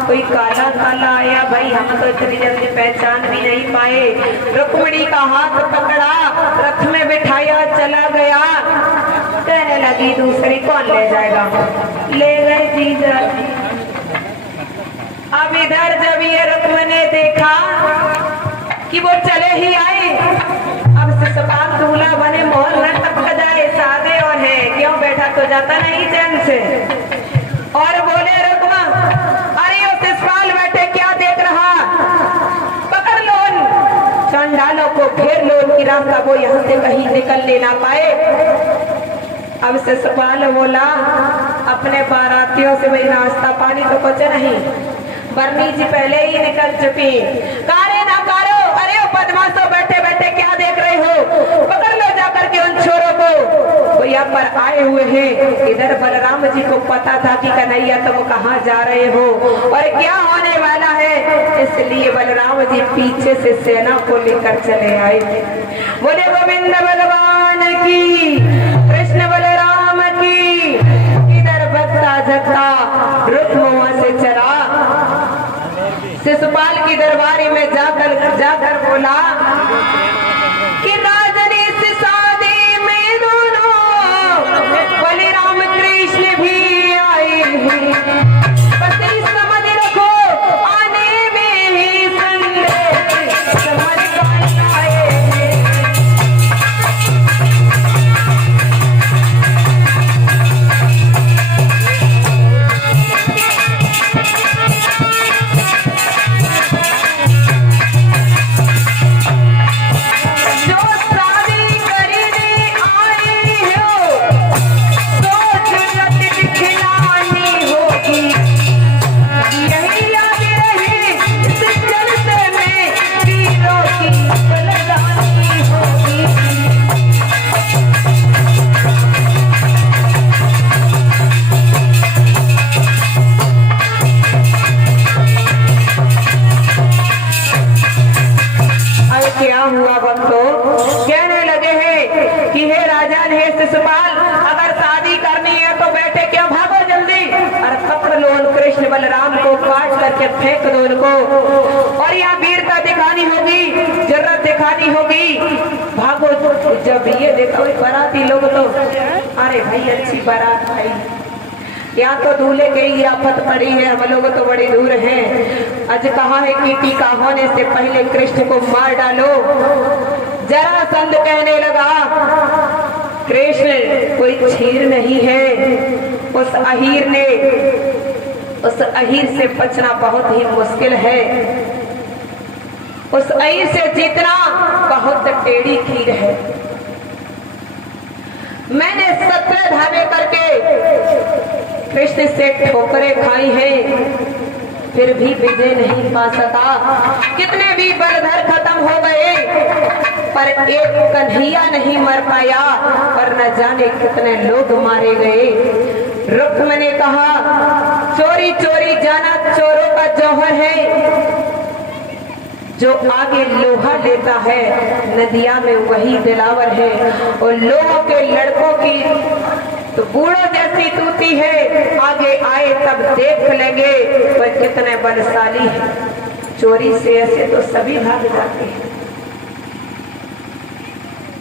कोई काला काला आया भाई, हम तो इतनी जल्दी पहचान भी नहीं पाए। रुक्मिणी का हाथ पकड़ा, रथ में बिठाया, चला गया। कहने लगी दूसरी कौन ले जाएगा? ले गए जीजा। अब इधर जब ये रुक्मिणी ने देखा कि वो चले ही आए, अब ससुराल दूल्हा बने मोहन न टपक जाए, सादे और है क्यों बैठा तो जाता नहीं चैन से। और बोले रुक्मा, अरे उस ससुराल बैठे क्या देख रहा, पकड़ लो चंडालों को, घेर लो उनकी रास्ता, वो यहाँ से कहीं निकल ले ना पाए। अब ससुराल बोला अपने बारातियों से वही नाश्ता पानी तो कुछ नहीं, बरनी जी पहले ही निकल चुकी। कारे ना कारो, अरे बदमाशों बैठे बैठे क्या देख रहे हो, पकड़ लो जाकर के उन छोरों को, वो यहाँ पर आए हुए हैं। इधर बलराम जी को पता था कि कन्हैया तुम कहाँ जा रहे हो और क्या होने वाला है, इसलिए बलराम जी पीछे से सेना को लेकर चले आए। बोले गोविंद बलवान की, कृष्ण बलराम की। इधर भक्ता जगता रुक्म से चला, शिशुपाल की दरबारी में जाकर बोला कि राजनी से शादी में दोनों बलराम कृष्ण भी आए हैं, बस समझ रखो आने में ही संदेश समझ कर आए हैं। क्या हुआ भक्तों? कहने लगे हैं कि हे राजन, हे शिशुपाल, अगर शादी करनी है तो बैठे क्यों, भागो जल्दी और पकड़ लो उन कृष्ण बलराम को, काट करके फेंक दो उनको, और यहाँ वीरता दिखानी होगी, जरूरत दिखानी होगी, भागो। जब ये देखो बाराती लोग तो अरे भाई अच्छी बारात भाई, यहाँ तो दूल्हे के ही आफत पड़ी है, हम लोग तो बड़ी दूर हैं। आज कहा है कि टीका होने से पहले कृष्ण को मार डालो। जरासंध कहने लगा कृष्ण कोई छीर नहीं है, उस अहीर से बचना बहुत ही मुश्किल है। उस ऐर से जीतना बहुत टेढ़ी खीर है। मैंने 17 धावे करके कृष्ण से ठोकरें खाई हैं, फिर भी विजय नहीं पा सका। कितने भी बलधर खत्म हो गए, पर एक कन्हैया नहीं मर पाया, पर न जाने कितने लोग मारे गए। रुक्म ने कहा, चोरी चोरी जाना चोरों का जौहर है, जो आगे लोहा लेता है नदिया में वही दिलावर है। और लोगों के लड़कों की तो बूढ़ों जैसी तूती है, आगे आए तब देख लेंगे वह कितने बलशाली है। चोरी से ऐसे तो सभी भाग जाते हैं।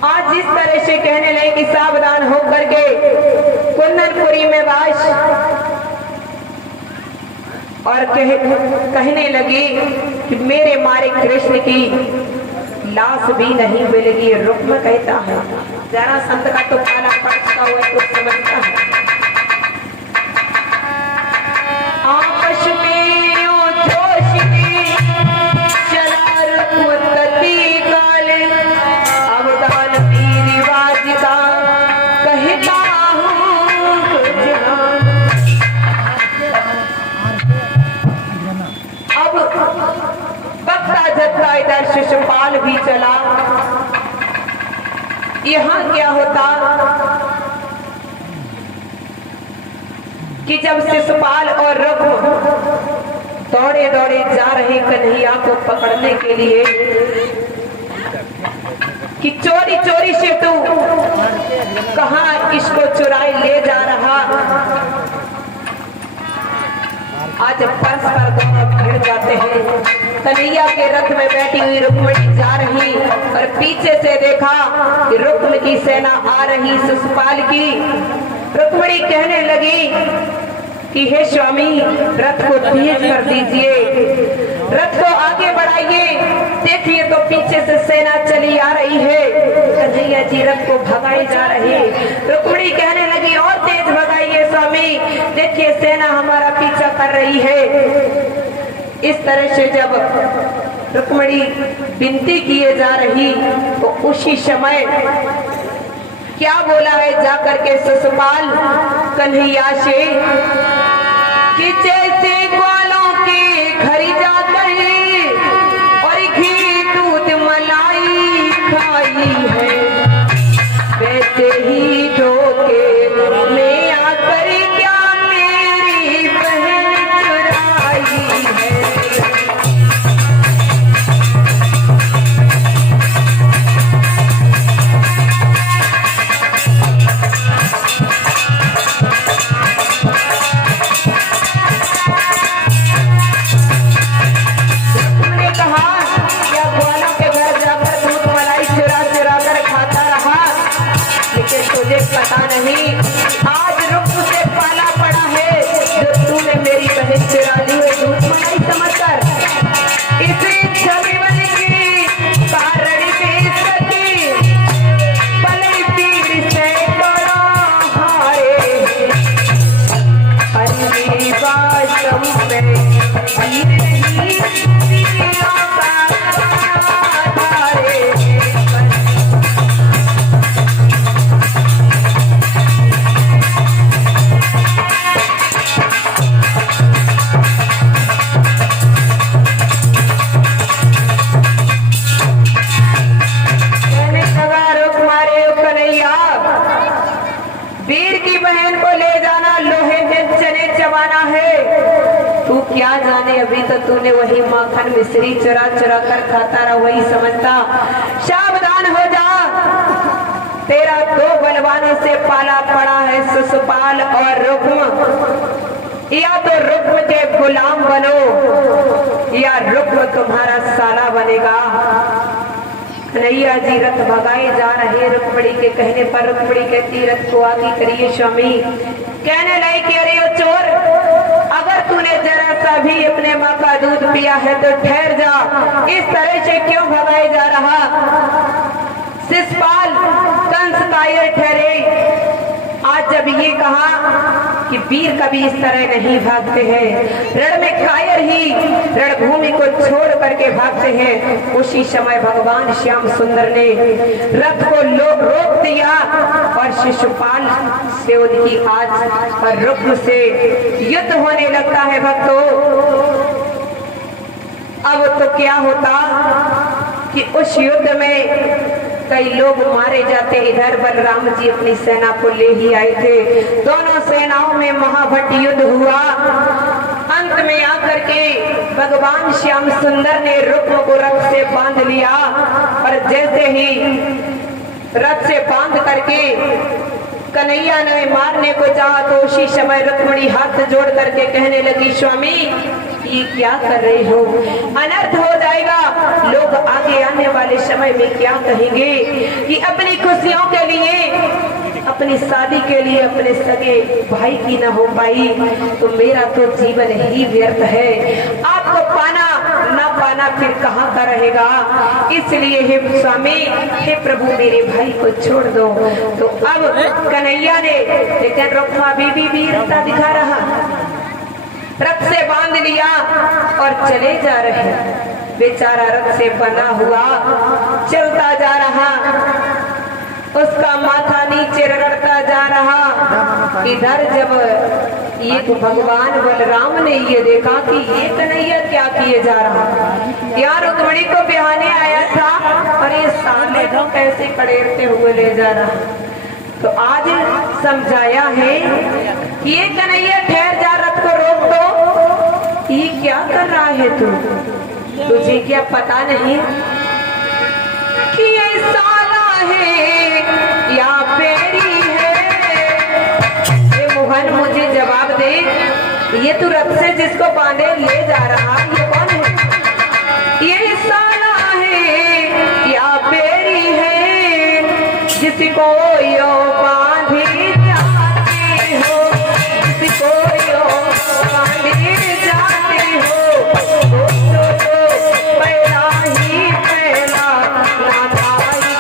आज जिस तरह से कहने लगे कि सावधान होकर के कुंदनपुरी में वास, और कहने लगी कि मेरे मारे कृष्ण की लाश भी नहीं मिलेगी। रुक्म कहता है, जरा संत का तो पाला पड़ता हुआ तो समझता है। आपस में जोश में चला रुक्मती काल, अवदान भी रिवाज का कहता हूँ कुछ हाँ। अब बक्ता जत्ता इधर शिशुपाल भी चला। यहाँ क्या होता कि जब शिशुपाल और रुक्म दौड़े दौड़े जा रहे कन्हैया को पकड़ने के लिए, कि चोरी चोरी से तू कहाँ इसको चुराए ले जा रहा। आज परस्पर दोनों भिड़ जाते हैं। कन्हैया के रथ में बैठी हुई रुक्मिणी जा रही, और पीछे से देखा कि रुक्म की सेना आ रही शिशुपाल की। रुक्मिणी कहने लगी कि हे स्वामी, रथ को तेज कर दीजिए, रथ को आगे बढ़ाइए, देखिए तो पीछे से सेना चली आ रही है। कन्हैया जी रथ को भगाई जा रही। रुक्मिणी कहने लगी और तेज भगाइए स्वामी, देखिए सेना हमारा पीछा कर रही है। इस तरह से जब रुक्मिणी विनती किए जा रही, तो उसी समय क्या बोला है जाकर के शिशुपाल कन्हैया से कि जैसे ग्वालों के घर जाकर और घी दूध मलाई खाई है, वैसे ही धोखे में आकर क्या मेरी बहन चुराई है। पता नहीं आज रुक्म से पाला पड़ा है, जो तूने मेरी बहन चुरा ली है दूध मलाई समझकर। इसी छवि की कारण बेइज्जती पले पीर से बड़ा हारे। अरे बाशम में पीर नहीं पीरों का धारे। वीर की बहन को ले जाना लोहे के चने चबाना है। तू क्या जाने, अभी तो तूने वही माखन मिश्री चुरा चुरा कर खाता रहा, वही समझता। सावधान हो जा, तेरा दो बलवानों से पाला पड़ा है, शिशुपाल और रुक्म। या तो रुक्म के गुलाम बनो या रुक्म तुम्हारा साला बनेगा। कन्हैया जी रथ भगाए जा रहे। रुक्मिणी के कहने पर रुक्मिणी कहती रथ को आगे करिए स्वामी। कहने लगे कि अरे ओ चोर, अगर तूने जरा सा भी अपने माँ का दूध पिया है तो ठहर जा, इस तरह से क्यों भगाए जा रहा। शिशुपाल कंस कायर ठहरे। आज जब ये कहा कि वीर कभी इस तरह नहीं भागते हैं, रण में कायर ही रणभूमि को छोड़ करके भागते हैं। उसी समय भगवान श्याम सुंदर ने रथ को रोक दिया और शिशुपाल से उनकी आज और रुक्म से युद्ध होने लगता है। भक्तों, अब तो क्या होता कि उस युद्ध में कई लोग मारे जाते। इधर बलराम जी अपनी सेना को ले ही आए थे। दोनों सेनाओं में महाभट युद्ध हुआ। अंत में आकर के भगवान श्याम सुंदर ने रुक्म को रथ से बांध लिया और जैसे ही रथ से बांध करके कन्हैया ने मारने को चाहा तो उसी समय रुक्मिणी हाथ जोड़ करके कहने लगी, स्वामी ये क्या कर रहे हो, अनर्थ हो जाएगा। लोग आगे आने वाले समय में क्या कहेंगे कि अपनी खुशियों के लिए, अपनी शादी के लिए अपने सगे भाई की न हो पाई तो मेरा तो जीवन ही व्यर्थ है। आपको पाना न पाना फिर कहाँ का रहेगा। इसलिए हे स्वामी, हे प्रभु, मेरे भाई को छोड़ दो। तो अब कन्हैया ने, लेकिन रुक्मा बीबी वीरता दिखा रहा, रथ से बांध लिया और चले जा रहे। बेचारा रथ से बना हुआ चलता जा रहा, उसका माथा नीचे रगड़ता जा रहा। इधर जब ये भगवान बलराम ने ये देखा कि ये कन्हैया क्या किए जा रहा, यहाँ रुक्मिणी को बिहाने आया था और ये सामने को कैसे कड़ेरते हुए ले जा रहा। तो आज समझाया है कि ये कन्हैया ठहर जा, रथ को रोक दो। ये क्या कर रहा है तू, तुझे क्या पता नहीं कि ये साला है या पेरी है। ये मोहन मुझे जवाब दे, ये तू रथ से जिसको बांधे ले जा रहा ये कौन है? ये साला है या पेरी है जिसको यो बांधे जाते हो, जिसको यो बांधे जाते हो। तो पहला ही पहला नादाई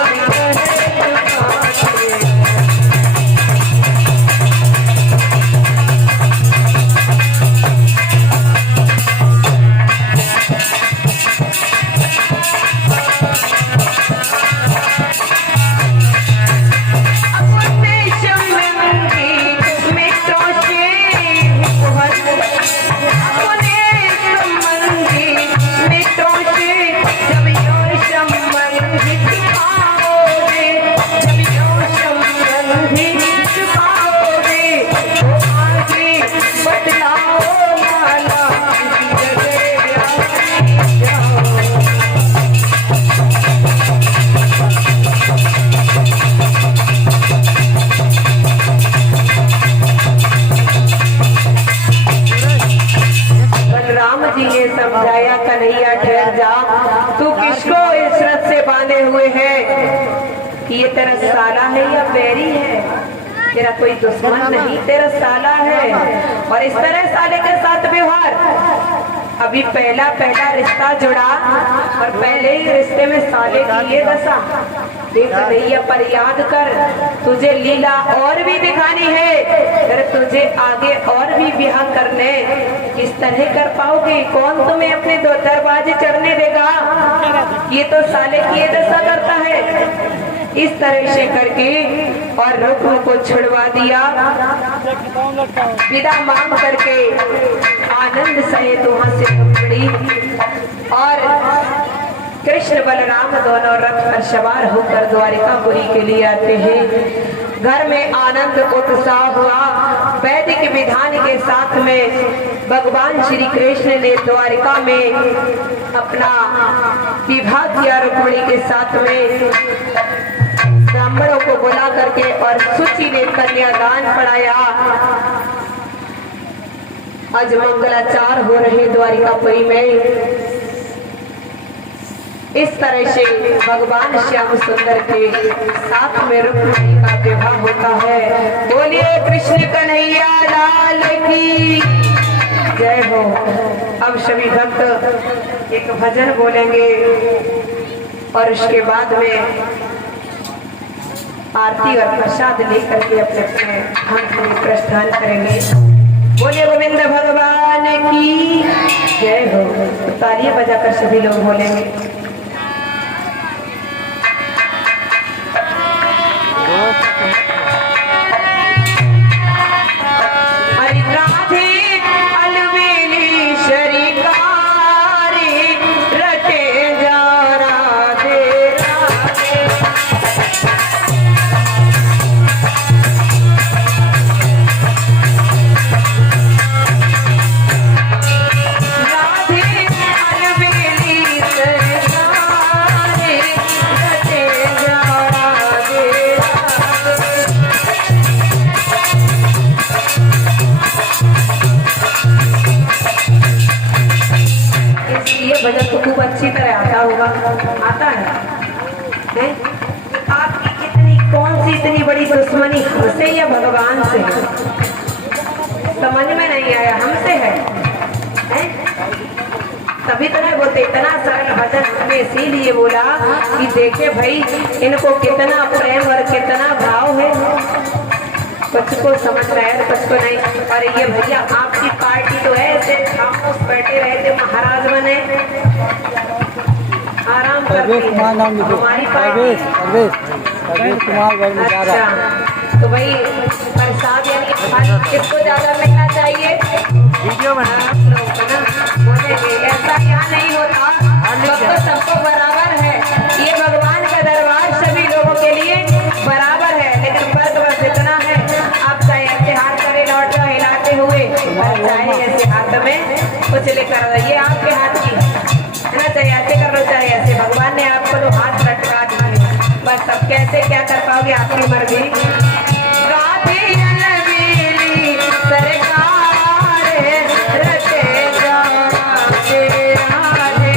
समझाया, कन्हैया ठहर जा, तू किसको इस रथ से बांधे हुए है कि ये तेरा साला है या बैरी है? तेरा कोई दुश्मन नहीं, तेरा साला है। और इस तरह साले के साथ व्यवहार, अभी पहला रिश्ता जुड़ा और पहले ही रिश्ते में साले की ये दशा। देख कन्हैया पर याद कर, तुझे लीला और भी दिखानी है, अगर तुझे आगे और भी ब्याह करने किस तरह कर पाओगे? कौन तुम्हें अपने दो दरवाजे चढ़ने देगा? ये तो साले की ये दशा करता है। इस तरह से करके और रुक्म को छुड़वा दिया। विदा मांग करके आनंद सहित वहां से रुक्मिणी और कृष्ण बलराम दोनों रथ पर सवार होकर द्वारिकापुरी के लिए आते हैं। घर में आनंद उत्साह हुआ। वैदिक विधान के साथ में भगवान श्री कृष्ण ने द्वारिका में अपना विवाह किया रुक्मिणी के साथ में। ब्राह्मणों को बुला करके और सूची ने कन्यादान पढ़ाया। आज मंगलाचार हो रहे द्वारिकापुरी में। इस तरह से भगवान श्याम सुंदर के साथ में रुक्मिणी का विवाह होता है। बोलिए कृष्ण कन्हैया लाल की जय हो। अब सभी भक्त एक भजन बोलेंगे और उसके बाद में आरती और प्रसाद लेकर के अपने अपने हम से प्रस्थान करेंगे। बोले गोविंद भगवान की जय हो। तालियां बजाकर सभी लोग बोलेंगे। हरि राधे अलवेली शरीकारी रटे जा राधे राधे। राधे अलवेली शरीकारी रटे जा राधे राधे। ये भजन तो खूब अच्छी तरह आता होगा, आता है, हैं? आपकी इतनी कौन सी इतनी बड़ी दुश्मनी हमसे या भगवान से है? समझ में नहीं आया, हमसे है, हैं? तभी तो नहीं बोलते इतना सरल भजन में, इसीलिए बोला कि देखे भाई इनको कितना प्रेम और कितना भाव है। कुछ को समझ रहा है कुछ को नहीं। और ये भैया आपकी पार्टी तो है, ऐसे खामोश बैठे रहते महाराज बने, आराम करते हैं। हमारी पार्टी अच्छा, तो भाई प्रसाद यानी खाना किसको ज्यादा मिलना चाहिए? वीडियो बना आप लोग ना बोलेंगे, ऐसा यहाँ नहीं होता, सबको सबको बराबर है। ये भगवान का दरबार सभी लोगों के लिए बराबर है, लेकिन फर्क बस इतना है, आप चाहे ऐसे हाथ करे लौट हिलाते हुए और चाहे ऐसे हाथ में कुछ लेकर, ये आपके हाथ की है ना, चाहे ऐसे कर लो चाहे ऐसे, भगवान ने आपको तो हाथ लटका दिए, बस अब कैसे क्या कर पाओगे आपकी मर्जी। राधे अलवेली सरकार रटे जा राधे राधे।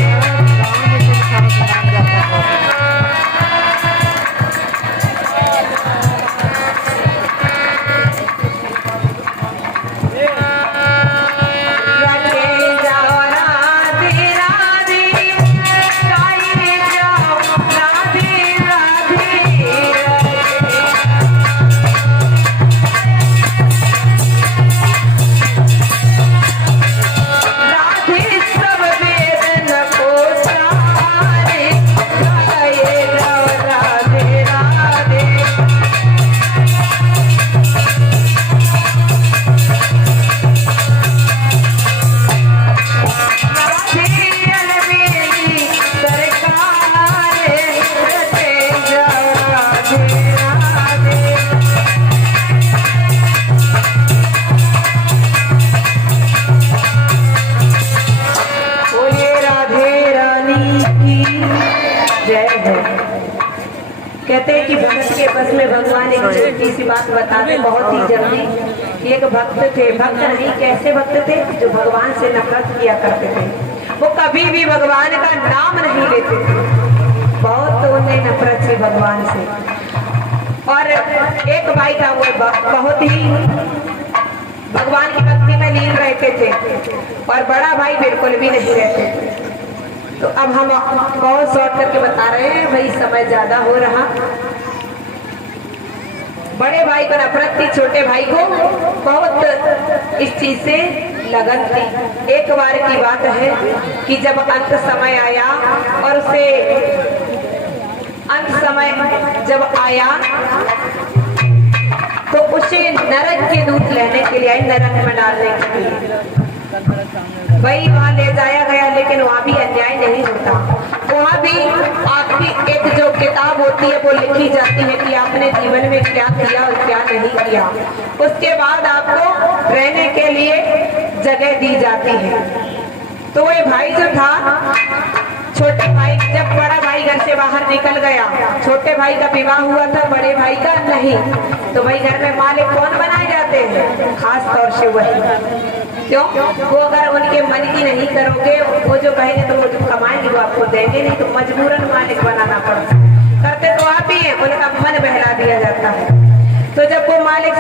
कहते हैं कि भक्त के बस में भगवान एक छोटी सी बात बता दे बहुत ही जल्दी। एक भक्त थे, भक्त नहीं कैसे भक्त थे, जो भगवान से नफरत किया करते थे, वो कभी भी भगवान का नाम नहीं लेते थे, बहुत उन्हें नफरत थी भगवान से। और एक भाई था, वो बहुत ही भगवान की भक्ति में लीन रहते थे, और बड़ा भाई बिल्कुल भी नहीं रहते थे। तो अब हम बहुत शॉर्ट करके बता रहे हैं भाई, समय ज्यादा हो रहा। बड़े भाई को नफरत थी, छोटे भाई को बहुत इस चीज से लगन थी। एक बार की बात है कि जब अंत समय आया, और उसे अंत समय जब आया तो उसे नरक के दूत लेने के लिए, नरक में डालने के लिए वही वहां ले जाया गया, लेकिन वहां भी अन्याय नहीं होता। वहां भी आपकी एक जो किताब होती है वो लिखी जाती है कि आपने जीवन में क्या किया और क्या नहीं किया। उसके बाद आपको रहने के लिए जगह दी जाती है। तो वो भाई जो था, छोटे भाई, जब बड़ा भाई घर से बाहर निकल गया, छोटे भाई का विवाह हुआ था, बड़े भाई का नहीं, तो भाई घर में मालिक कौन बनाए जाते हैं? खास तौर से वही। क्यों? वो अगर उनके मन की नहीं करोगे, वो जो कहेंगे तो वो जो कमाएंगे वो आपको देंगे नहीं, तो मजबूरन मालिक बनाना पड़ता। करते तो आप ही हैं, उनका मन बहला दिया जाता है। तो जब वो मालिक